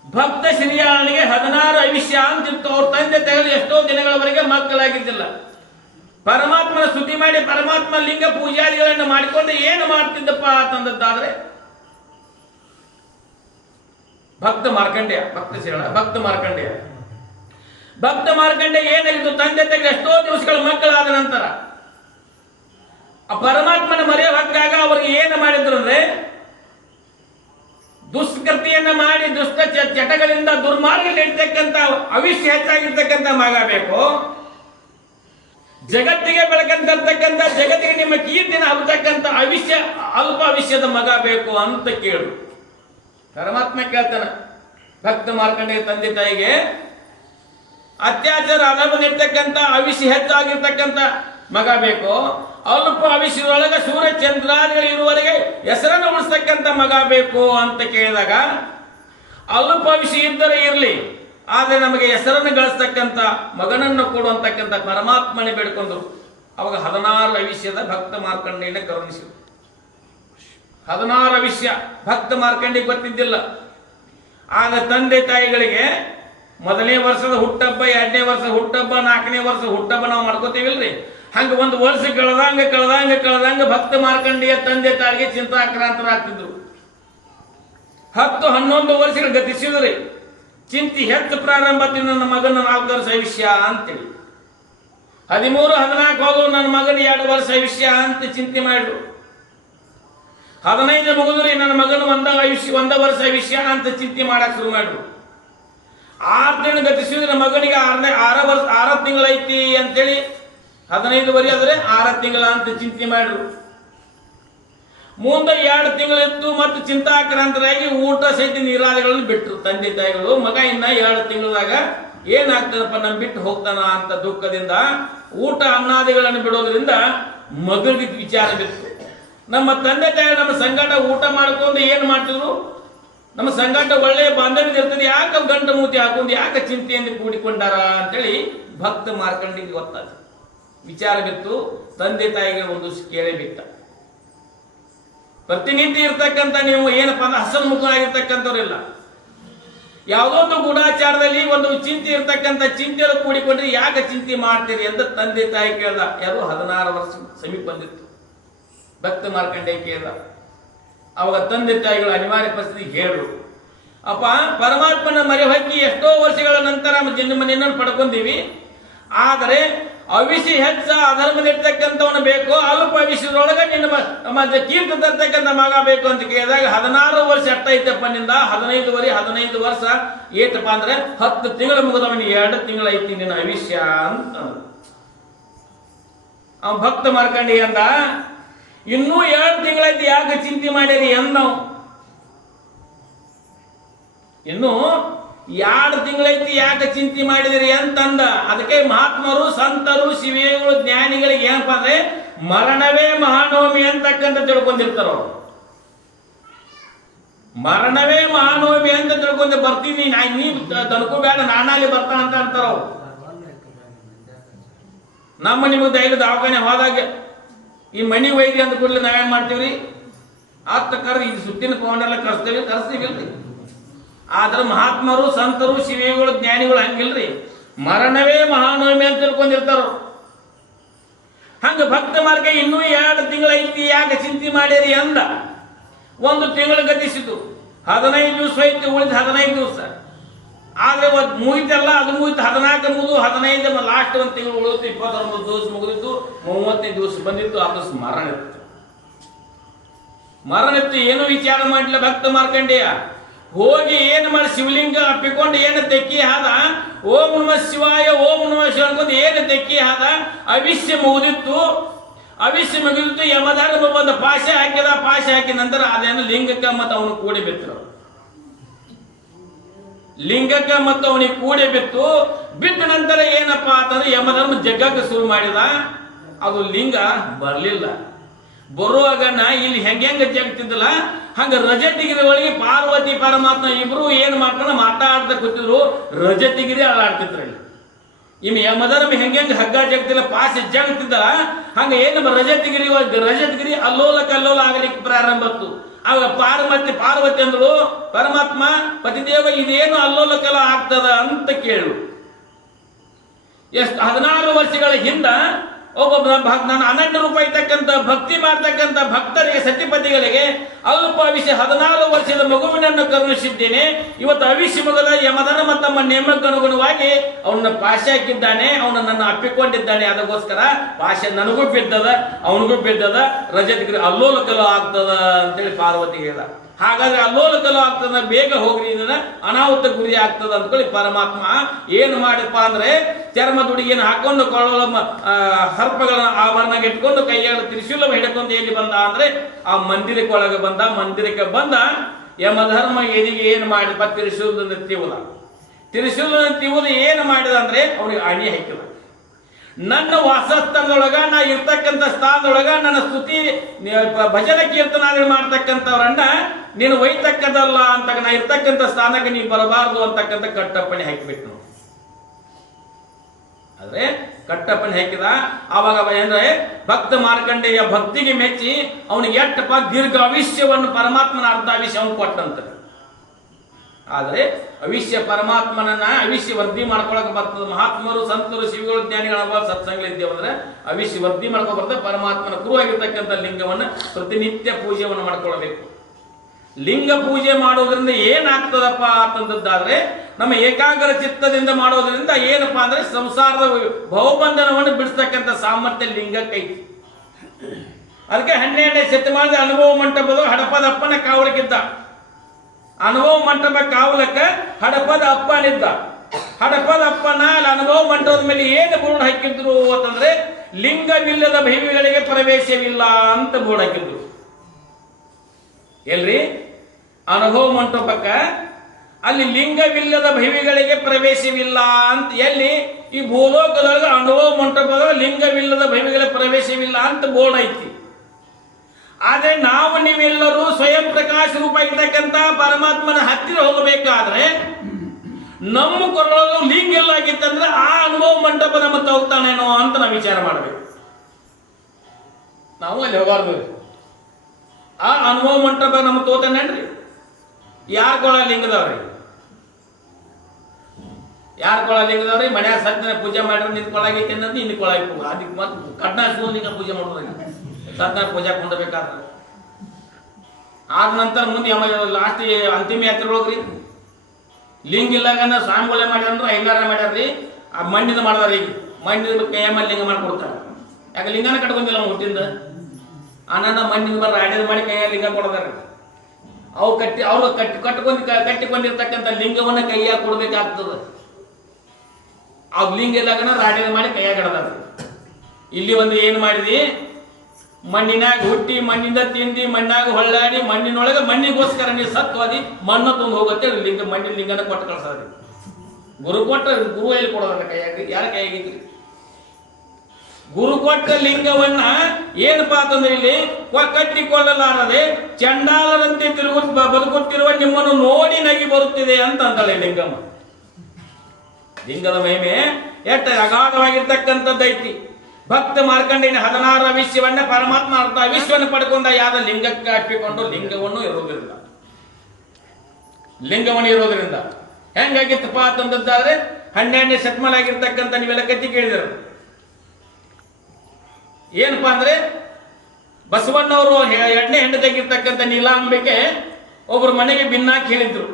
ಭಕ್ತ ಶ್ರೀಯಾಳನಿಗೆ 16 ಅಭಿಷ್ಯ ಅಂತಿತ್ತು. ಅವ್ರ ತಂದೆ ತೆಗೆದು ಎಷ್ಟೋ ದಿನಗಳವರೆಗೆ ಮಕ್ಕಳಾಗಿದ್ದಿಲ್ಲ. ಪರಮಾತ್ಮನ ಸ್ತುತಿ ಮಾಡಿ ಪರಮಾತ್ಮ ಲಿಂಗ ಪೂಜಾದಿಗಳನ್ನು ಮಾಡಿಕೊಂಡು ಏನು ಮಾಡ್ತಿದ್ದಪ್ಪ ಅಂತಂದದ್ದಾದ್ರೆ ಭಕ್ತ ಮಾರ್ಕಂಡೇಯ, ಭಕ್ತ ಶ್ರೀಯಾಳ ಭಕ್ತ ಮಾರ್ಕಂಡೇಯ. ಭಕ್ತ ಮಾರ್ಕಂಡೇಯ ಏನಾಗಿತ್ತು? ತಂದೆ ತೆಗೆದು ಎಷ್ಟೋ ದಿವಸಗಳ ಮಕ್ಕಳಾದ ನಂತರ ಆ ಪರಮಾತ್ಮನ ಮರೆಯ ಹಕ್ಕಾಗ ಅವ್ರಿಗೆ ಏನು ಮಾಡಿದ್ರು ಅಂದ್ರೆ ದುಷ್ಕೃತಿಯನ್ನ ಮಾಡಿ ದುಷ್ಟ ಚಟಗಳಿಂದ ದುರ್ಮಾರ್ಗದಲ್ಲಿರ್ತಕ್ಕಂಥ ಅವಿಷ್ಯ ಹೆಚ್ಚಾಗಿರ್ತಕ್ಕಂಥ ಮಗ ಬೇಕು, ಜಗತ್ತಿಗೆ ಬೆಳಕಂತಕ್ಕಂಥ ಜಗತ್ತಿಗೆ ನಿಮ್ಮ ಕೀರ್ತಿನ ಹಬ್ಬತಕ್ಕಂಥ ಅವಿಷ್ಯ ಅಲ್ಪ ಅವಿಷ್ಯದ ಮಗ ಬೇಕು ಅಂತ ಕೇಳು. ಪರಮಾತ್ಮ ಕೇಳ್ತಾನ ಭಕ್ತ ಮಾರ್ಕಂಡೇಯ ತಂದೆ ತಾಯಿಗೆ, ಅತ್ಯಾಚಾರ ಅಧರ್ಮದಲ್ಲಿರ್ತಕ್ಕಂಥ ಅವಿಷ್ಯ ಹೆಚ್ಚಾಗಿರ್ತಕ್ಕಂಥ ಮಗ ಬೇಕು, ಅಲ್ಪ ಅವಿಷ್ಯದೊಳಗೆ ಸೂರ್ಯ ಚಂದ್ರಾದಿಗಳು ಇರುವವರೆಗೆ ಹೆಸರನ್ನು ಉಳಿಸ್ತಕ್ಕಂಥ ಮಗ ಬೇಕು ಅಂತ ಕೇಳಿದಾಗ, ಅಲ್ಪ ಅವಿಷ್ಯ ಇದ್ದರೆ ಇರಲಿ, ಆದರೆ ನಮಗೆ ಹೆಸರನ್ನು ಗಳಿಸ್ತಕ್ಕಂಥ ಮಗನನ್ನು ಕೊಡುವಂತಕ್ಕಂಥ ಪರಮಾತ್ಮನೇ ಬೇಡ್ಕೊಂಡ್ರು. ಅವಾಗ 16 ಅವಿಷ್ಯದ ಭಕ್ತ ಮಾರ್ಕಂಡೇಯನ ಕರುಣಿಸಿದ್ರು. 16 ಅವಿಷ್ಯ ಭಕ್ತ ಮಾರ್ಕಂಡೇಯ ಗೊತ್ತಿದ್ದಿಲ್ಲ. ಆಗ ತಂದೆ ತಾಯಿಗಳಿಗೆ ಮೊದಲನೇ ವರ್ಷದ ಹುಟ್ಟಹಬ್ಬ, 2ನೇ ವರ್ಷದ ಹುಟ್ಟಹಬ್ಬ, 4ನೇ ವರ್ಷದ ಹುಟ್ಟಹಬ್ಬ ನಾವು ಮಾಡ್ಕೋತೀವಿಲ್ರಿ, ಹಂಗ ಒಂದು ವರ್ಷ ಕಳೆದಂಗ ಭಕ್ತ ಮಾರ್ಕಂಡೇಯ ತಂದೆ ತಾಯಿಗೆ ಚಿಂತಾಕ್ರಾಂತರಾಗ್ತಿದ್ರು. 10-11 ವರ್ಷಗಳು ಗತಿಸಿದ್ರಿ. ಚಿಂತೆ ಹೆಚ್ಚು ಪ್ರಾರಂಭ ನನ್ನ ಮಗನ 4 ವರ್ಷ ಆಯುಷ್ಯ ಅಂತೇಳಿ, 13-14 ಹೋದ್ರು ನನ್ನ ಮಗನ 2 ವರ್ಷ ಆಯುಷ್ಯ ಅಂತ ಚಿಂತೆ ಮಾಡಿದ್ರು. 15 ಮುಗಿದ್ರಿ ನನ್ನ ಮಗನ 1 ವರ್ಷ ಆಯುಷ್ಯ ಅಂತ ಚಿಂತೆ ಮಾಡಕ್ ಶುರು ಮಾಡಿದ್ರು. 6 ತಿಂಗಳು ಗತಿಸಿದ್ರೆ ಮಗನಿಗೆ 6 ತಿಂಗಳೈತಿ ಅಂತೇಳಿ 15 ವರೆ ಆದ್ರೆ 6 ತಿಂಗಳ ಅಂತ ಚಿಂತೆ ಮಾಡಿದ್ರು. ಮುಂದೆ 2 ತಿಂಗಳಿತ್ತು ಮತ್ತು ಚಿಂತಾಕ್ರಾಂತರಾಗಿ ಊಟ ಸಹಿತ ನೀರಾದಿಗಳನ್ನು ಬಿಟ್ಟರು ತಂದೆ ತಾಯಿಗಳು. ಮಗ ಇನ್ನ 2 ತಿಂಗಳದಾಗ ಏನಾಗ್ತದಪ್ಪ ನಮ್ ಬಿಟ್ಟು ಹೋಗ್ತಾನ ಅಂತ ದುಃಖದಿಂದ ಊಟ ಅನ್ನಾದಿಗಳನ್ನು ಬಿಡೋದ್ರಿಂದ ಮಗಳಿಗೆ ವಿಚಾರ ಬಿತ್ತು. ನಮ್ಮ ತಂದೆ ತಾಯಿ ನಮ್ಮ ಸಂಗಾಟ ಊಟ ಮಾಡ್ಕೊಂಡು ಏನ್ ಮಾಡ್ತಿದ್ರು, ನಮ್ಮ ಸಂಗಾಟ ಒಳ್ಳೆಯ ಬಾಂಧವ್ಯ ಇರ್ತದೆ, ಯಾಕೆ ಗಂಟು ಮೂತಿ ಹಾಕೊಂಡು ಯಾಕೆ ಚಿಂತೆಯಿಂದ ಕೂಡಿಕೊಂಡಾರ ಅಂತೇಳಿ ಭಕ್ತ ಮಾರ್ಕಂಡೇಯನಿಗೆ ಗೊತ್ತಾದ ವಿಚಾರ ಬಿತ್ತು. ತಂದೆ ತಾಯಿಗೆ ಒಂದು ಕೇಳಿ ಬಿಟ್ಟ. ಪ್ರತಿನಿತ್ಯ ಇರ್ತಕ್ಕಂಥ ನೀವು ಏನಪ್ಪಾ ಅಂದ್ರೆ ಹಸನ್ಮುಖರಾಗಿರ್ತಕ್ಕಂಥವ್ರಿಲ್ಲ, ಯಾವುದೋ ಒಂದು ಗೂಢಾಚಾರದಲ್ಲಿ ಒಂದು ಚಿಂತೆ ಇರ್ತಕ್ಕಂಥ ಚಿಂತೆಯಲ್ಲಿ ಕೂಡಿಕೊಂಡ್ರೆ ಯಾಕೆ ಚಿಂತೆ ಮಾಡ್ತೀರಿ ಅಂತ ತಂದೆ ತಾಯಿ ಕೇಳ್ದ. ಯಾರು 16 ವರ್ಷ ಸಮೀಪ ಬಂದಿತ್ತು. ಭಕ್ತ ಮಾರ್ಕಂಡೇಯ ಕೇಳ್ದ. ಅವಾಗ ತಂದೆ ತಾಯಿಗಳು ಅನಿವಾರ್ಯ ಪರಿಸ್ಥಿತಿ ಹೇಳ್ರು, ಅಪ್ಪ ಪರಮಾತ್ಮನ ಮರೆಹೊಕ್ಕಿ ಎಷ್ಟೋ ವರ್ಷಗಳ ನಂತರ ಜನ್ಮನೆಯನ್ನು ಪಡ್ಕೊಂಡೀವಿ, ಆದರೆ ಅವಿಷಿ ಹೆಚ್ಚ ಅಧರ್ಮದಲ್ಲಿರ್ತಕ್ಕಂಥವನು ಬೇಕು, ಅಲ್ಪ ಅವಿಷಯದೊಳಗೆ ನಿಮ್ಮ ಕೀರ್ತಿ ತರ್ತಕ್ಕಂಥ ಮಗ ಬೇಕು ಅಂತ ಕೇಳಿದಾಗ 16 ವರ್ಷ ಅಟ್ಟೈತಪ್ಪ ನಿಂದ, 15 ವರ್ಷ ಏತಪ್ಪ ಅಂದ್ರೆ 10 ತಿಂಗಳು ಮುಗಿದವನಿಗೆ 2 ತಿಂಗಳೈತಿ ನಿನ್ನ ಅವಿಷ್ಯ ಅಂತ ಅವ ಭಕ್ತ ಮಾರ್ಕಂಡೇಯ ಅಂದ. ಇನ್ನೂ 2 ತಿಂಗಳೈತಿ ಯಾಕೆ ಚಿಂತೆ ಮಾಡಿರಿ ಅಂದವು. ಇನ್ನು 2 ತಿಂಗಳೈತಿ ಯಾಕೆ ಚಿಂತೆ ಮಾಡಿದಿರಿ ಅಂತಂದ. ಅದಕ್ಕೆ ಮಹಾತ್ಮರು ಸಂತರು ಶಿವಿಗಳು ಜ್ಞಾನಿಗಳಿಗೆ ಏನಪ್ಪಾ ಅಂದ್ರೆ ಮರಣವೇ ಮಹಾನವಮಿ ಅಂತಕ್ಕಂಥ ತಿಳ್ಕೊಂಡಿರ್ತಾರ. ಅವರು ಮರಣವೇ ಮಹಾನವಮಿ ಅಂತ ತಿಳ್ಕೊಂಡೆ ಬರ್ತೀನಿ ನೀ ತನ್ಕೋಬೇಡ ನಾನಲ್ಲಿ ಬರ್ತಾನ ಅಂತ ಅಂತಾರ ಅವ್ರು. ನಮ್ಮ ನಿಮಗೆ ದೈವ ದವಾಖಾನೆ ಹೋದಾಗ ಈ ಮನಿ ವೈದ್ಯ ಅಂತ ಕೂಡಲೇ ನಾವೇನ್ ಮಾಡ್ತೀವ್ರಿ, ಆತ ಕರೆದು ಈ ಸುತ್ತಿನ ಪವನೆಲ್ಲ ಕರೆಸ್ತೀವಿಲ್ರಿ. ಆದ್ರೆ ಮಹಾತ್ಮರು ಸಂತರು ಶಿವಿಗಳು ಜ್ಞಾನಿಗಳು ಹಂಗಿಲ್ರಿ, ಮರಣವೇ ಮಹಾನವಮಿ ಅಂತ ತಿಳ್ಕೊಂಡಿರ್ತಾರ. ಹಂಗ ಭಕ್ತ ಮಾರ್ಗ ಇನ್ನೂ 2 ತಿಂಗಳೈತಿ ಯಾಕೆ ಚಿಂತೆ ಮಾಡಿರಿ ಅಂದ. 1 ತಿಂಗಳು ಗತಿಸಿತು, 15 ದಿವಸ ಐತಿ, ಉಳಿದ 15 ದಿವಸ. ಆದ್ರೆ ಮುಗಿತಲ್ಲ, ಅದು ಮುಗಿತು, 14 ಮುಗಿದು 15 ಲಾಸ್ಟ್ 1 ತಿಂಗಳು ಉಳಿತು, 29 ದಿವಸ ಮುಗಿದಿತ್ತು, 30ನೇ ದಿವಸ ಬಂದಿತ್ತು. ಅದು ಮರಣ ಇತ್ತು. ಏನು ವಿಚಾರ ಮಾಡಲಿಲ್ಲ ಭಕ್ತ ಮಾರ್ಕಂಡೇಯ. ಹೋಗಿ ಏನು ಮಾಡಿ ಶಿವಲಿಂಗ ಅಪ್ಪಿಕೊಂಡು ಏನು ತೆಕ್ಕಿ ಹಾದ, ಓಂ ನಮ ಶಿವಾಯ ಓಂ ನಮ ಶಿವ ಅನ್ಕೊಂಡು ಏನು ತೆಕ್ಕಿ ಹಾದ. ಅವಿಷ್ಯ ಮುಗಿದಿತ್ತು. ಯಮಧರ್ಮ ಬಂದ ಪಾಶೆ ಹಾಕಿದ. ಪಾಶೆ ಹಾಕಿದ ನಂತರ ಅದೇನು ಲಿಂಗಕ್ಕೆ ಮತ್ತು ಅವನು ಕೂಡಿ ಬಿತ್ತರು. ಲಿಂಗಕ್ಕೆ ಮತ್ತು ಅವನಿಗೆ ಕೂಡಿ ಬಿದ್ದ ನಂತರ ಏನಪ್ಪಾ ಅಂತಂದ್ರೆ ಯಮಧರ್ಮ ಜಗ್ಗಕ್ಕೆ ಶುರು ಮಾಡಿದ. ಅದು ಲಿಂಗ ಬರ್ಲಿಲ್ಲ. ಬರುವಾಗ ಇಲ್ಲಿ ಹೆಂಗ ಜಗ್ತಿದ್ದಲ್ಲ, ಹಂಗ ರಜತಿಗಿರಿ ಒಳಗೆ ಪಾರ್ವತಿ ಪರಮಾತ್ಮ ಇಬ್ರು ಏನ್ ಮಾಡ್ಕೊಂಡು ಮಾತಾಡ್ತಾ ಕೂತಿದ್ರು. ರಜತಿಗಿರಿ ಅಲ್ಲಾಡ್ತಿದ್ರಲ್ಲಿ. ಇನ್ನು ಯಮಧರ್ಮ ಹೆಂಗ ಹಗ್ಗ ಜಗ್ತಿಲ್ಲ, ಪಾಶೆ ಜಗ್ತಿದ್ದಲ್ಲ, ಹಂಗ ಏನು ರಜತಗಿರಿ ಅಲ್ಲೋಲ ಕಲ್ಲೋಲ ಆಗಲಿಕ್ಕೆ ಪ್ರಾರಂಭ ಆಯ್ತು. ಆಗ ಪಾರ್ವತಿ ಅಂದ್ರು, ಪರಮಾತ್ಮ ಪತಿದೇವ ಇದೇನು ಅಲ್ಲೋಲ ಕಲ್ಲ ಆಗ್ತದ ಅಂತ ಕೇಳು. 16 ವರ್ಷಗಳ ಹಿಂದ ನಾನು ಅನನ್ಯ ರೂಪ ಇರ್ತಕ್ಕಂಥ ಭಕ್ತಿ ಮಾಡ್ತಕ್ಕಂಥ ಭಕ್ತರಿಗೆ, ಸತಿಪತಿಗಳಿಗೆ ಅಲ್ಪ ಅವಿಷ್ಯ 16 ವರ್ಷದ ಮಗುವಿನನ್ನು ಕರುಣಿಸಿದ್ದೇನೆ. ಇವತ್ತು ಅವಿಷ್ಯ ಮಗದ ಯಮಧರ್ಮ ತಮ್ಮ ನೇಮಕ್ಕನುಗುಣವಾಗಿ ಅವನನ್ನ ಪಾಶೆ ಹಾಕಿದ್ದಾನೆ, ಅವನನ್ನು ಅಪ್ಪಿಕೊಂಡಿದ್ದಾನೆ. ಅದಕ್ಕೋಸ್ಕರ ಪಾಶೆ ನನಗೂ ಬಿದ್ದದ, ಅವನಿಗೂ ಬಿದ್ದದ, ರಜತಗಿರಿ ಅಲ್ಲೋಲ ಕಲೋ ಆಗ್ತದ ಅಂತೇಳಿ ಪಾರ್ವತಿಗೆ ಹೇಳಿದ. ಹಾಗಾದ್ರೆ ಅಲ್ಲೋಲ ಕಲೋ ಆಗ್ತದ, ಬೇಗ ಹೋಗ್ರಿ, ಇದನ್ನ ಅನಾಹುತ ಗುರಿ ಆಗ್ತದ ಅಂದ್ಕೊಳ್ಳಿ. ಪರಮಾತ್ಮ ಏನು ಮಾಡಿಪ್ಪ ಅಂದ್ರೆ ಚರ್ಮದುಡಿಗೆಯನ್ನು ಹಾಕೊಂಡು ಸರ್ಪಗಳನ್ನ ಆಭರಣ ಇಟ್ಕೊಂಡು ಕೈಯಾಗ ತ್ರಿಶೂಲ ಹಿಡ್ಕೊಂಡು ಎಲ್ಲಿ ಬಂದ ಅಂದ್ರೆ ಆ ಮಂದಿರಕ್ಕೆ ಒಳಗೆ ಬಂದ. ಮಂದಿರಕ್ಕೆ ಬಂದ ಯಮಧರ್ಮ ಎದಿಗೆ ಏನು ಮಾಡಿದ, ತ್ರಿಶೂಲದಿಂದ ತಿವುದ ಏನು ಮಾಡಿದ ಅಂದ್ರೆ ಅವನಿಗೆ ಅಣಿ ಹಾಕಿದ. ನನ್ನ ವಾಸಸ್ಥಳದೊಳಗ, ನಾ ಇರ್ತಕ್ಕಂಥ ಸ್ಥಾನದೊಳಗ ನನ್ನ ಸ್ತುತಿ ಭಜನೆ ಕೀರ್ತನಾದಿ ಮಾಡ್ತಕ್ಕಂಥವ್ರನ್ನ ನೀನು ಒಯ್ತಕ್ಕದಲ್ಲ ಅಂತ, ನಾ ಇರ್ತಕ್ಕಂಥ ಸ್ಥಾನಕ್ಕೆ ನೀ ಬರಬಾರದು ಅಂತಕ್ಕಂಥ ಕಟ್ಟಪ್ಪಣೆ ಹಾಕಿಬಿಟ್ಟು. ಆದ್ರೆ ಕಟ್ಟಪ್ಪಣೆ ಹಾಕಿದ. ಆವಾಗ ಅಂದ್ರೆ ಭಕ್ತ ಮಾರ್ಕಂಡೇಯ ಭಕ್ತಿಗೆ ಮೆಚ್ಚಿ ಅವನಿಗೆ ಎಟ್ಟಪ್ಪ ದೀರ್ಘ ಅವಿಷ್ಯವನ್ನು ಪರಮಾತ್ಮನ ಅರ್ಧ ಅವಿಷ್ಯ ಅವನು ಕೊಟ್ಟಂತ. ಆದ್ರೆ ಅವಿಷ್ಯ ಪರಮಾತ್ಮನನ್ನ ಅವಿಷ್ಯ ವೃದ್ಧಿ ಮಾಡ್ಕೊಳಕ್ ಬರ್ತದೆ. ಮಹಾತ್ಮರು, ಸಂತರು, ಶಿವಗಳು, ಜ್ಞಾನಿಗಳ ಸತ್ಸಂಗಲಿದ್ದೇವೆ ಅಂದ್ರೆ ಅವಿಷ್ಯ ವೃದ್ಧಿ ಮಾಡ್ಕೊ ಬರ್ತದೆ. ಪರಮಾತ್ಮನ ಗುರುವಾಗಿರ್ತಕ್ಕಂಥ ಲಿಂಗವನ್ನು ಪ್ರತಿನಿತ್ಯ ಪೂಜೆಯನ್ನು ಮಾಡ್ಕೊಳ್ಬೇಕು. ಲಿಂಗ ಪೂಜೆ ಮಾಡೋದ್ರಿಂದ ಏನಾಗ್ತದಪ್ಪ ಅಂತಂದಾದ್ರೆ, ನಮ್ಮ ಏಕಾಗ್ರ ಚಿತ್ತದಿಂದ ಮಾಡೋದ್ರಿಂದ ಏನಪ್ಪಾ ಅಂದ್ರೆ ಸಂಸಾರದ ಭವಬಂಧನವನ್ನು ಬಿಡಿಸ್ತಕ್ಕಂಥ ಸಾಮರ್ಥ್ಯ ಲಿಂಗಕ್ಕೈತಿ. ಅದಕ್ಕೆ 12ನೇ ಶತಮಾನದ ಅನುಭವ ಮಂಟಪದ ಹಡಪದಪ್ಪನ ಕಾವಲಕ್ಕಿದ್ದ. ಅನುಭವ ಮಂಟಪ ಕಾವಲಕ್ಕ ಹಡಪದ ಅಪ್ಪನಿದ್ದ. ಹಡಪದ ಅಪ್ಪನ ಅಲ್ಲಿ ಅನುಭವ ಮಂಟಪದ ಮೇಲೆ ಏನು ಬೋರ್ಡ್ ಹಾಕಿದ್ರು ಅಂತಂದ್ರೆ, ಲಿಂಗವಿಲ್ಲದ ಭೈವಿಗಳಿಗೆ ಪ್ರವೇಶವಿಲ್ಲ ಅಂತ ಬೋರ್ಡ್ ಹಾಕಿದ್ರು. ಎಲ್ರಿ? ಅನುಭವ ಮಂಟಪಕ್ಕ ಅಲ್ಲಿ ಲಿಂಗವಿಲ್ಲದ ಭೈವಿಗಳಿಗೆ ಪ್ರವೇಶವಿಲ್ಲ ಅಂತ. ಎಲ್ಲಿ? ಈ ಭೂಲೋಕದೊಳಗೆ ಅನುಭವ ಮಂಟಪದ ಲಿಂಗವಿಲ್ಲದ ಭೈವಿಗಳ ಪ್ರವೇಶವಿಲ್ಲ ಅಂತ ಬೋರ್ಡ್ ಐತಿ. ಆದ್ರೆ ನಾವು ನೀವೆಲ್ಲರೂ ಸ್ವಯಂ ಪ್ರಕಾಶ ರೂಪ ಇರ್ತಕ್ಕಂಥ ಪರಮಾತ್ಮನ ಹತ್ತಿರ ಹೋಗಬೇಕಾದ್ರೆ ನಮ್ಮ ಕೊರಳಲ್ಲೂ ಲಿಂಗ ಎಲ್ಲ ಆಗಿತ್ತಂದ್ರೆ ಆ ಅನುಭವ ಮಂಟಪ ನಮ್ಮ ಹೋಗ್ತಾನೇನೋ ಅಂತ ನಾವು ವಿಚಾರ ಮಾಡಬೇಕು. ನಾವು ಅಲ್ಲಿ ಹೋಗಾರ್ದು. ಆ ಅನುಭವ ಮಂಟಪ ನಮ್ಮ ತೋತಾನೇನ್ರಿ? ಯಾರ ಕೊಳ ಲಿಂಗದವ್ರಿ? ಯಾರ ಕೊಳ ಲಿಂಗದವ್ರಿ? ಮನ್ಯಾಗ ಸತ್ಯನ ಪೂಜೆ ಮಾಡ್ರಿ, ನಿಂತ ಕೊಳಗೈತೆ ಅನ್ನೋದು ಇನ್ನು ಕೊಳಗೆ ಅದಕ್ಕೆ ಮತ್ತೆ ಕಡ್ನಾ ಲಿಂಗ ಪೂಜೆ ಮಾಡೋದ್ರಿ. ಸತ್ಯ ಪೂಜೆ ಕೊಂಡಬೇಕಾದ್ರೆ ಆದ ನಂತರ ಮುಂದೆ ಲಾಸ್ಟ್ ಅಂತಿಮ ಯಾತ್ರೆ ಹೋಗ್ರಿ. ಲಿಂಗ ಇಲ್ಲಾಗ ಸ್ವಾಮಿಗಳೇ ಮಾಡ್ಯಾರ, ಹೆಂಗಾರ ಮಾಡ್ಯಾರ್ರಿ. ಆ ಮಣ್ಣಿಂದ ಮಾಡಿದಾರ. ಈಗ ಮಣ್ಣಿನ ಕೈಯ ಮೇಲೆ ಲಿಂಗ ಮಾಡ್ಕೊಡ್ತಾರೆ. ಯಾಕೆ ಲಿಂಗನ ಕಟ್ಕೊಂಡಿಲ್ಲ ಅವ್ನು ಹುಟ್ಟಿಂದ. ಅನ್ನ ಮಣ್ಣಿಂದ ಬರ ಆಡ್ಯದ ಮಾಡಿ ಕೈಯ ಲಿಂಗ ಕೊಡದಾರ. ಅವು ಕಟ್ಟಿಕೊಂಡಿರ್ತಕ್ಕಂಥ ಲಿಂಗವನ್ನ ಕೈಯಾಗ ಕೊಡ್ಬೇಕಾಗ್ತದ. ಆ ಲಿಂಗ ಇಲ್ಲಾಗನ ರಾಡ್ಯದ ಮಾಡಿ ಕೈಯಾಗ ಇಡದಾರ. ಇಲ್ಲಿ ಒಂದು ಏನು ಮಾಡಿದಿ, ಮಣ್ಣಿನಾಗ ಹುಟ್ಟಿ, ಮಣ್ಣಿಂದ ತಿಂದಿ, ಮಣ್ಣಾಗ ಹೊಳ್ಳಾಡಿ, ಮಣ್ಣಿನೊಳಗೆ ಮಣ್ಣಿಗೋಸ್ಕರ ನೀವು ಸತ್ವಾದಿ ಮಣ್ಣು ತುಂಬ ಹೋಗುತ್ತೆ. ಲಿಂಗ ಮಣ್ಣಿನ ಲಿಂಗನ ಕೊಟ್ಟು ಕಳ್ಸೋದ್ರಿ. ಗುರು ಕೊಟ್ಟ ಗುರು ಎಲ್ಲಿ ಕೊಡೋದಲ್ಲ ಕೈಯಾಗ? ಯಾರ ಕೈಯಾಗಿದ್ರಿ? ಗುರು ಕೊಟ್ಟ ಲಿಂಗವನ್ನ ಏನಪ್ಪಾ ಅಂತಂದ್ರೆ ಇಲ್ಲಿ ಕಟ್ಟಿಕೊಳ್ಳಲಾರದೆ ಚಂಡಾಲರಂತೆ ಬದುಕುತ್ತಿರುವ ನಿಮ್ಮನ್ನು ನೋಡಿ ನಗಿ ಬರುತ್ತಿದೆ ಅಂತ ಅಂತಾಳೆ ಲಿಂಗಮ್ಮ. ಲಿಂಗದ ಮಹಿಮೆ ಎಷ್ಟು ಅಗಾಧವಾಗಿರ್ತಕ್ಕಂಥದ್ದೈತಿ. ಭಕ್ತ ಮಾರ್ಕಂಡೇಯನ 16 ಅವಿಷ್ಯವನ್ನ ಪರಮಾತ್ಮ ಅರ್ಥ ಅವಿಶ್ವವನ್ನು ಪಡ್ಕೊಂಡ ಯಾದ ಲಿಂಗಕ್ಕೆ ಅಪ್ಪಿಕೊಂಡು ಲಿಂಗವನ್ನು ಇರೋದ್ರಿಂದ ಹೆಂಗಾಗಿತ್ತಪ್ಪ ಅಂತಂದಾದ್ರೆ 12ನೇ ಶತಮಾನ ಆಗಿರ್ತಕ್ಕಂಥ ನೀವೆಲ್ಲ ಕತ್ತಿ ಕೇಳಿದರು. ಏನಪ್ಪಾ ಅಂದ್ರೆ ಬಸವಣ್ಣವರು ಎಣ್ಣೆ ಹೆಂಡತಿಯಾಗಿರ್ತಕ್ಕಂಥ ನೀಲಾಂಬಿಕೆ ಒಬ್ರು ಮನೆಗೆ ಭಿನ್ನಾಕಿ ಹೇಳಿದ್ರು.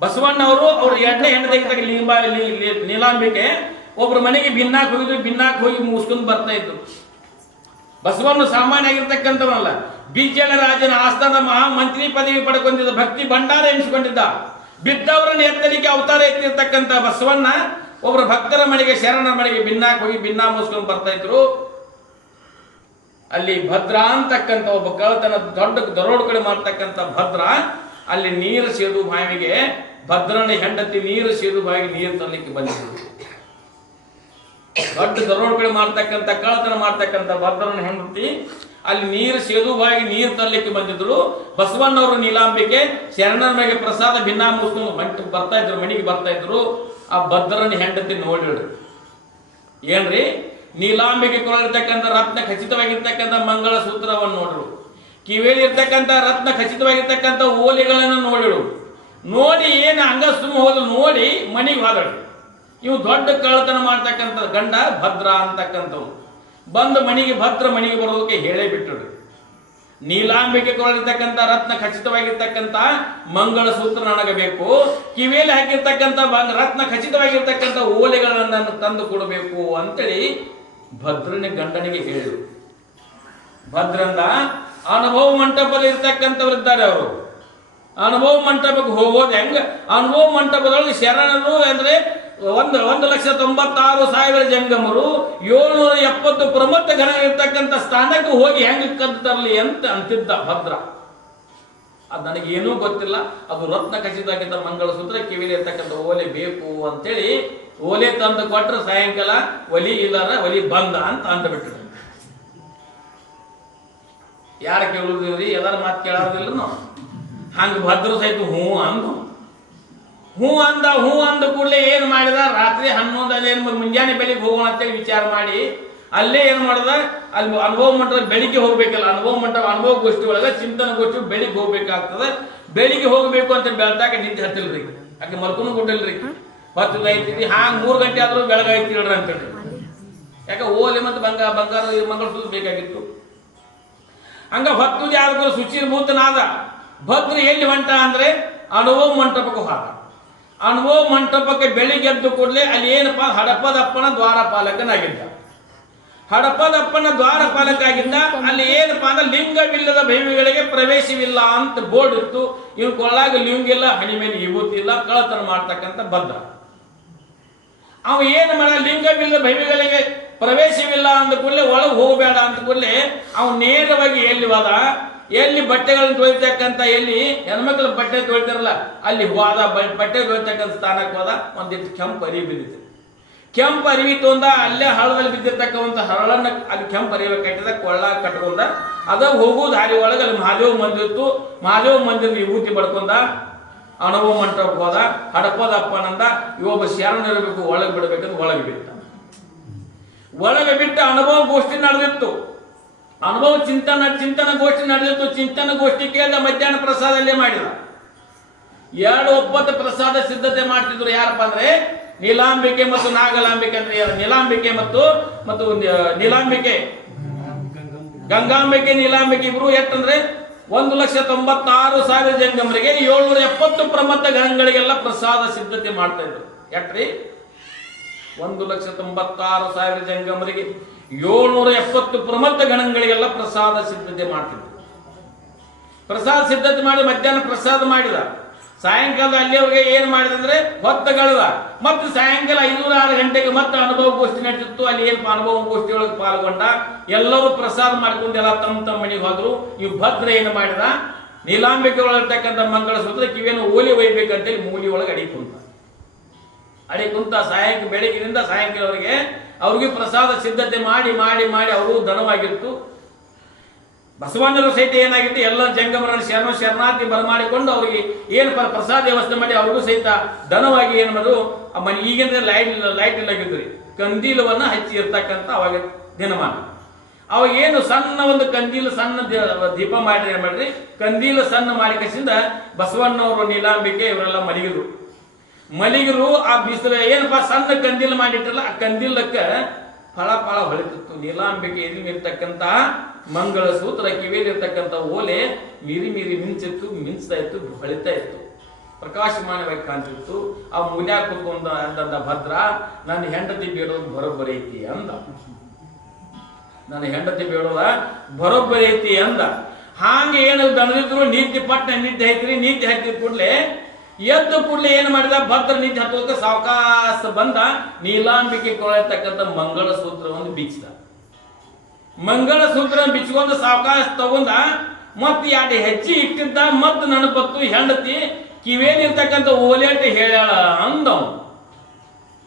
ಬಸವಣ್ಣವರು ಅವ್ರ ಎಣ್ಣೆ ಹೆಂಡತಿಯಾಗಿರ್ತಕ್ಕ ನೀಲಾಂಬಿಕೆ ಒಬ್ರು ಮನೆಗೆ ಭಿನ್ನಾಕ್ ಹೋಗಿ ಮುಗಿಸ್ಕೊಂಡು ಬರ್ತಾ ಇದ್ರು. ಬಸವಣ್ಣ ಸಾಮಾನ್ಯ ಆಗಿರ್ತಕ್ಕಂಥವನಲ್ಲ, ಬಿಜೆಳ ರಾಜನ ಆಸ್ಥಾನ ಮಹಾಮಂತ್ರಿ ಪದವಿ ಪಡ್ಕೊಂಡಿದ್ದ, ಭಕ್ತಿ ಭಂಡಾರ ಎನಿಸಿಕೊಂಡಿದ್ದ, ಬಿದ್ದವರನ್ನು ಎತ್ತಲಿಕ್ಕೆ ಅವತಾರ ಎತ್ತಿರ್ತಕ್ಕಂಥ ಬಸವಣ್ಣ ಒಬ್ಬರು ಭಕ್ತರ ಮನೆಗೆ, ಶರಣರ ಮನೆಗೆ ಹೋಗಿ ಭಿನ್ನ ಮುಗಿಸ್ಕೊಂಡು ಬರ್ತಾ ಇದ್ರು. ಅಲ್ಲಿ ಭದ್ರ ಅಂತಕ್ಕಂಥ ಒಬ್ಬ ಕಳ್ಳತನ ದೊಡ್ಡ ದರೋಡ್ಕಡೆ ಮಾಡ್ತಕ್ಕಂಥ ಭದ್ರ ಅಲ್ಲಿ ನೀರು ಸೇದು ಬಾವಿಗೆ, ಭದ್ರನ ಹೆಂಡತಿ ನೀರು ಸೇದು ಬಾವಿಗೆ ನೀರು ತರಲಿಕ್ಕೆ ಬಂದಿದ್ರು. ದೊಡ್ಡ ದರೋಡ್ಕಡೆ ಮಾಡ್ತಕ್ಕಂಥ ಕಳ್ಳತನ ಮಾಡ್ತಕ್ಕಂಥ ಭದ್ರನ ಹೆಂಡತಿ ಅಲ್ಲಿ ನೀರು ಸೇದು ಬಾವಿಗೆ ನೀರು ತರಲಿಕ್ಕೆ ಬಂದಿದ್ರು. ಬಸವಣ್ಣವರು ನೀಲಾಂಬಿಕೆ ಶರಣರ ಮನೆಗೆ ಪ್ರಸಾದ ಭಿನ್ನ ಮುಗಿಸ್ಕೊಂಡು ಬರ್ತಾ ಇದ್ರು, ಮನೆಗೆ ಬರ್ತಾ ಇದ್ರು. ಆ ಭದ್ರನ ಹೆಂಡತಿ ನೋಡಿದ್ರು, ಏನ್ರಿ ನೀಲಾಂಬಿಕೆ ಕೊರಳಿರ್ತಕ್ಕಂಥ ರತ್ನ ಖಚಿತವಾಗಿರ್ತಕ್ಕಂಥ ಮಂಗಳ ಸೂತ್ರವನ್ನು ನೋಡ್ರು, ಕಿವಿಯಲ್ಲಿ ಇರ್ತಕ್ಕಂಥ ರತ್ನ ಖಚಿತವಾಗಿರ್ತಕ್ಕಂಥ ಓಲಿಗಳನ್ನು ನೋಡಿಳು. ನೋಡಿ ಏನು ಅಂಗಸ್ತುಮ ಹೋದ್ರು, ನೋಡಿ ಮನೆಗೆ ಹೋದಳು. ಇವು ದೊಡ್ಡ ಕಳ್ಳತನ ಮಾಡ್ತಕ್ಕಂಥ ಗಂಡ ಭದ್ರ ಅಂತಕ್ಕಂಥವು ಬಂದು ಭದ್ರ ಮನೆಗೆ ಬರೋದಕ್ಕೆ ಹೇಳೇ ಬಿಟ್ಟಳು. ನೀಲಾಂಬಿಕೆ ಕೊರಳಿರ್ತಕ್ಕಂಥ ರತ್ನ ಖಚಿತವಾಗಿರ್ತಕ್ಕಂಥ ಮಂಗಳ ಸೂತ್ರ ನನಗೆ ಬೇಕು, ಕಿವಿಯಲ್ಲಿ ಹಾಕಿರ್ತಕ್ಕಂಥ ರತ್ನ ಖಚಿತವಾಗಿರ್ತಕ್ಕಂಥ ಓಲೆಗಳನ್ನು ತಂದು ಕೊಡಬೇಕು ಅಂತೇಳಿ ಭದ್ರನ ಗಂಡನಿಗೆ ಹೇಳಿದರು. ಭದ್ರಂದ ಅನುಭವ ಮಂಟಪದಲ್ಲಿ ಇರ್ತಕ್ಕಂಥವ್ರಿದ್ದಾರೆ. ಅವರು ಅನುಭವ ಮಂಟಪಕ್ಕೆ ಹೋಗೋದು ಹೆಂಗ? ಅನುಭವ ಮಂಟಪದೊಳಗೆ ಶರಣರು ಅಂದ್ರೆ 1,96,000 ಜಂಗಮರು, 770 ಪ್ರಮುಖ ಗಣ ಇರ್ತಕ್ಕಂಥ ಸ್ಥಾನಕ್ಕೆ ಹೋಗಿ ಹೆಂಗ ಕದ್ದು ತರಲಿ ಅಂತ ಅಂತಿದ್ದ ಭದ್ರ. ಅದು ನನಗೇನೂ ಗೊತ್ತಿಲ್ಲ, ಅದು ರತ್ನ ಖಚಿತವಾಗಿದ್ದ ಮಂಗಳಸೂತ್ರ, ಕಿವಿಲಿ ಇರ್ತಕ್ಕಂಥ ಓಲೆ ಬೇಕು ಅಂತೇಳಿ ಓಲೆ ತಂದು ಕೊಟ್ರೆ ಸಾಯಂಕಾಲ ಒಲಿ ಇಲ್ಲಾರ ಒಲಿ ಬಂದ ಅಂತ ಅಂದ್ಬಿಟ್ರು. ಯಾರು ಕೇಳುದಿಲ್ರಿ, ಎಲ್ಲರ ಮಾತು ಕೇಳೋದಿಲ್ಲ ನಾವು. ಹಂಗ ಭದ್ರ ಸಹಿತ ಹ್ಞೂ ಅಂದ ಕೂಡಲೇ ಏನು ಮಾಡಿದ, ರಾತ್ರಿ 11 ಮುಂಜಾನೆ ಬೆಳಿಗ್ಗೆ ಹೋಗೋಣ ಅಂತೇಳಿ ವಿಚಾರ ಮಾಡಿ ಅಲ್ಲೇ ಏನು ಮಾಡಿದ, ಅಲ್ಲಿ ಅನುಭವ ಮಂಟಪ ಬೆಳಿಗ್ಗೆ ಹೋಗ್ಬೇಕಲ್ಲ, ಅನುಭವ ಗೋಷ್ಠಿ ಒಳಗೆ ಚಿಂತನ ಗೋಷ್ಠಿ ಬೆಳಿಗ್ಗೆ ಹೋಗ್ಬೇಕಾಗ್ತದೆ. ಬೆಳಿಗ್ಗೆ ಹೋಗ್ಬೇಕು ಅಂತ ಬೆಳ್ತಾಗ ನಿಂತು ಹತ್ತಿಲ್ರಿ, ಯಾಕೆ ಮಲ್ಕೊಂಡು ಕೊಟ್ಟಿಲ್ರಿ, ಹೊತ್ತು ಐತಿ ಹಾಂಗ್ 3 ಗಂಟೆ ಆದ್ರೂ ಬೆಳಗಾಯ್ತಿ ಹೇಳ್ರಿ ಅಂತೇಳಿ. ಯಾಕೆ ಓಲೆ ಮತ್ತು ಬಂಗಾರ ಮಂಗಳಸೂತ್ರ ಬೇಕಾಗಿತ್ತು. ಹಂಗ ಹೊತ್ತು ಯಾವ್ದು ಶುಚಿರ್ಭೂತನಾದ ಭದ್ರ ಎಲ್ಲಿ ಹೊಂಟ ಅಂದ್ರೆ ಅನುಭವ ಮಂಟಪಕ್ಕೆ ಹೋದ. ಅನುಭವ ಮಂಟಪಕ್ಕೆ ಬೆಳಿಗ್ಗೆ ಎದ್ದು ಕೂಡಲೇ ಅಲ್ಲಿ ಏನಪ್ಪಾ, ಹಡಪದಪ್ಪನ ದ್ವಾರಪಾಲಕನಾಗಿದ್ದ. ಹಡಪದಪ್ಪನ ದ್ವಾರಪಾಲಕಾಗಿದ್ದ. ಅಲ್ಲಿ ಏನಪ್ಪಾ ಅಂದ್ರೆ ಲಿಂಗವಿಲ್ಲದ ಭೈವಿಗಳಿಗೆ ಪ್ರವೇಶವಿಲ್ಲ ಅಂತ ಬೋರ್ಡ್ ಇತ್ತು. ಇವ್ನ ಕೊಳ್ಳಾಗ ಲಿಂಗಿಲ್ಲ, ಹಣಿ ಮೇಲೆ ವಿಭೂತಿ ಇಲ್ಲ, ಕಳ್ಳತನ ಮಾಡ್ತಕ್ಕಂಥ ಭದ್ರ. ಅವ ಏನು ಮಾಡ, ಲಿಂಗವಿಲ್ಲದ ಭೈವಿಗಳಿಗೆ ಪ್ರವೇಶವಿಲ್ಲ ಅಂದ ಕೂಡಲೇ ಒಳಗೆ ಹೋಗಬೇಡ ಅಂತ ಕೂಡಲೇ ಅವನು ನೇರವಾಗಿ ಎಲ್ಲಿ ಹೋದ, ಎಲ್ಲಿ ಬಟ್ಟೆಗಳನ್ನು ತೊಳಿತಕ್ಕಂಥ, ಎಲ್ಲಿ ಹೆಣ್ಮಕ್ಳು ಬಟ್ಟೆ ತೊಳಿತಾರಲ್ಲ ಅಲ್ಲಿ ಹೋದ, ಬಟ್ಟೆ ತೊಳಿತಕ್ಕಂಥ ಸ್ಥಾನಕ್ಕೆ ಹೋದ. ಒಂದಿಟ್ಟು ಕೆಂಪು ಅರಿವಿ ಬಿದ್ದಿತ್ತು. ಕೆಂಪು ಅರಿವಿತ್ತು ಅಂದ, ಅಲ್ಲೇ ಹಳ್ಳದಲ್ಲಿ ಬಿದ್ದಿರ್ತಕ್ಕಂಥ ಹರಳನ್ನ ಅಲ್ಲಿ ಕೆಂಪು ಅರಿವಿ ಕಟ್ಟಿದ ಕೊಳ್ಳ ಕಟ್ಕೊಂಡ. ಅದ ಹೋಗುವುದು ಹಾರಿ ಒಳಗೆ ಅಲ್ಲಿ ಮಹಾದೇವ ಮಂದಿರ ಇತ್ತು. ಮಹಾದೇವ ಮಂದಿರ ವಿಭೂತಿ ಬಡ್ಕೊಂಡ ಅನುಭವ ಮಂಟಪಕ್ಕೆ ಹೋದ. ಹಡಪದಪ್ಪನಂದ ಇವೊಬ್ಬ ಶರಣ ಇರಬೇಕು, ಒಳಗೆ ಬಿಡಬೇಕಂತ ಒಳಗೆ ಬಿಟ್ಟ. ಒಳಗೆ ಬಿಟ್ಟ ಅನುಭವ ಗೋಷ್ಠಿ ನಡೆದಿತ್ತು. ಅನುಭವ ಚಿಂತನ ಗೋಷ್ಠಿ ನಡೆದಿತ್ತು. ಚಿಂತನ ಗೋಷ್ಠಿ ಕೇಳಿದ ಮಧ್ಯಾಹ್ನ ಪ್ರಸಾದ ಅಲ್ಲೇ ಮಾಡಿದ. 2:09 ಪ್ರಸಾದ ಸಿದ್ಧತೆ ಮಾಡ್ತಿದ್ರು. ಯಾರಪ್ಪ ಅಂದ್ರೆ ನೀಲಾಂಬಿಕೆ ಮತ್ತು ನಾಗಲಾಂಬಿಕೆ ಅಂದ್ರೆ ನೀಲಾಂಬಿಕೆ ಮತ್ತು ನೀಲಾಂಬಿಕೆ, ಗಂಗಾಂಬಿಕೆ ನೀಲಾಂಬಿಕೆ ಇಬ್ರು. ಎಷ್ಟಂದ್ರೆ 1,96,000 ಜಂಗಮರಿಗೆ 770 ಪ್ರಮತ್ತ ಗಣಗಳಿಗೆಲ್ಲ ಪ್ರಸಾದ ಸಿದ್ಧತೆ ಮಾಡ್ತಾ ಇದ್ರು. ಯಾಕ್ರಿ 1,96,000 ಜಂಗಮರಿಗೆ 770 ಪ್ರಮತ್ತ ಗಣಗಳಿಗೆಲ್ಲ ಪ್ರಸಾದ ಸಿದ್ಧತೆ ಮಾಡ್ತಿದ್ರು. ಪ್ರಸಾದ ಸಿದ್ಧತೆ ಮಾಡಿ ಮಧ್ಯಾಹ್ನ ಪ್ರಸಾದ ಮಾಡಿದ. ಸಾಯಂಕಾಲ ಅಲ್ಲಿಯವ್ರಿಗೆ ಏನ್ ಮಾಡಿದಂದ್ರೆ ಹೊತ್ತಗಳದ. ಮತ್ತೆ ಸಾಯಂಕಾಲ 5-6 ಗಂಟೆಗೆ ಮತ್ತೆ ಅನುಭವ ಗೋಷ್ಠಿ ನಡೆದಿತ್ತು. ಅಲ್ಲಿ ಏನ್ ಅನುಭವ ಗೋಷ್ಠಿ ಒಳಗೆ ಪಾಲ್ಗೊಂಡ. ಎಲ್ಲರೂ ಪ್ರಸಾದ ಮಾಡ್ಕೊಂಡು ಎಲ್ಲ ತಮ್ಮ ಮನೆಗೆ ಹೋದ್ರು. ಇವ್ ಭದ್ರ ಏನು ಮಾಡಿದ, ನೀಲಾಂಬಿಕೆ ಒಳಗಿರ್ತಕ್ಕಂಥ ಮಂಗಳಸೂತ್ರ ಕಿವಿಯನ್ನು ಓಲಿ ಒಯ್ಬೇಕಂತೇಳಿ ಮೂಲಿ ಒಳಗೆ ಅಡಿ ಕುಂತ ಬೆಳಗಿನಿಂದ ಸಾಯಂಕಾಲವರೆಗೆ ಅವ್ರಿಗೆ ಪ್ರಸಾದ ಸಿದ್ಧತೆ ಮಾಡಿ ಮಾಡಿ ಮಾಡಿ ಅವರು ದಣವಾಗಿತ್ತು. ಬಸವಣ್ಣರ ಸಹಿತ ಏನಾಗಿತ್ತು, ಎಲ್ಲ ಜಂಗಮರನ್ನು ಶರಣಾರ್ಥಿ ಬರಮಾಡಿಕೊಂಡು ಅವ್ರಿಗೆ ಏನು ಪ್ರಸಾದ ವ್ಯವಸ್ಥೆ ಮಾಡಿ ಅವ್ರಿಗೂ ಸಹಿತ ದಣವಾಗಿ ಏನು ಮಾಡೋದು, ಮನೆ ಈಗಿನ ಲೈಟ್ ಇಲ್ಲಾಗಿದ್ರಿ, ಕಂದೀಲವನ್ನ ಹಚ್ಚಿ ಇರ್ತಕ್ಕಂಥ ಅವಾಗ ದಿನಮಾನ. ಅವಾಗ ಏನು ಸಣ್ಣ ಒಂದು ಕಂದೀಲ ಸಣ್ಣ ದೀಪ ಮಾಡಿ ಏನ್ ಮಾಡ್ರಿ, ಕಂದೀಲ ಸಣ್ಣ ಮಾಡಿ ಕಸಿಂದ ಬಸವಣ್ಣವರು ನೀಲಾಂಬಿಕೆ ಇವರೆಲ್ಲ ಮಲಗಿರು. ಆ ಬಿಸಿಲು ಏನಪ್ಪಾ ಸಣ್ಣ ಕಂದೀಲ ಮಾಡಿಟ್ರಲ್ಲ, ಆ ಕಂದೀಲಕ್ಕೆ ಫಳ ಫಳ ಹೊಳಿತಿತ್ತು. ನೀಲಾಂಬಿಕೆ ಎದುರಿರ್ತಕ್ಕಂಥ ಮಂಗಳ ಸೂತ್ರ, ಕಿವಿಯಲ್ಲಿರ್ತಕ್ಕಂಥ ಓಲೆ ಮೀರಿ ಮೀರಿ ಮಿಂಚಿತ್ತು, ಮಿಂಚ್ತಾ ಇತ್ತು, ಹೊಳಿತಾ ಇತ್ತು, ಪ್ರಕಾಶಮಾನವಾಗಿ ಕಾಣ್ತಿತ್ತು. ಆ ಮೂಲ್ಯಾಗ ಕುತ್ಕೊಂಡ ಅಂದ ಭದ್ರ, ನನ್ನ ಹೆಂಡತಿ ಬೇಡೋದು ಬರೋಬ್ಬರಿ ಐತಿ ಅಂದ. ನನ್ನ ಹೆಂಡತಿ ಬೇಡೋದ ಬರೋಬ್ಬರಿ ಐತಿ ಅಂದ. ಹಾಗೆ ಏನು ಬೆಳೆದಿದ್ರು ನಿದ್ದೆ ಪಟ್ಟ ನಿದ್ದೆ ಐತ್ರಿ. ನಿದ್ದೆ ಹತ್ತಿದ ಕೂಡಲೇ ಎದ್ದು ಕೂಡಲೇ ಏನು ಮಾಡಿದ ಭದ್ರ, ನಿದ್ದೆ ಹತ್ತೋದಕ್ಕೆ ಸಾವಕಾಶ ಬಂದ ನೀಲಾಂಬಿಕೆ ಕೊಳತಕ್ಕಂಥ ಮಂಗಳ ಸೂತ್ರವನ್ನು ಬಿಚ್ಚಿದ. ಮಂಗಳ ಸೂತ್ರ ಬಿಚ್ಚಿಕೊಂಡು ಸಾವಕಾಶ ತಗೊಂಡ ಮತ್ತೆ 2 ಹೆಜ್ಜೆ ಇಟ್ಟಿದ್ದ. ಮತ್ತೆ ನೆನಪತ್ತು ಹೆಂಡತಿ ಕಿವೇಲಿರ್ತಕ್ಕಂಥ ಓಲೇಟ್ ಹೇಳ್ಯಾಳ ಅಂದವ್.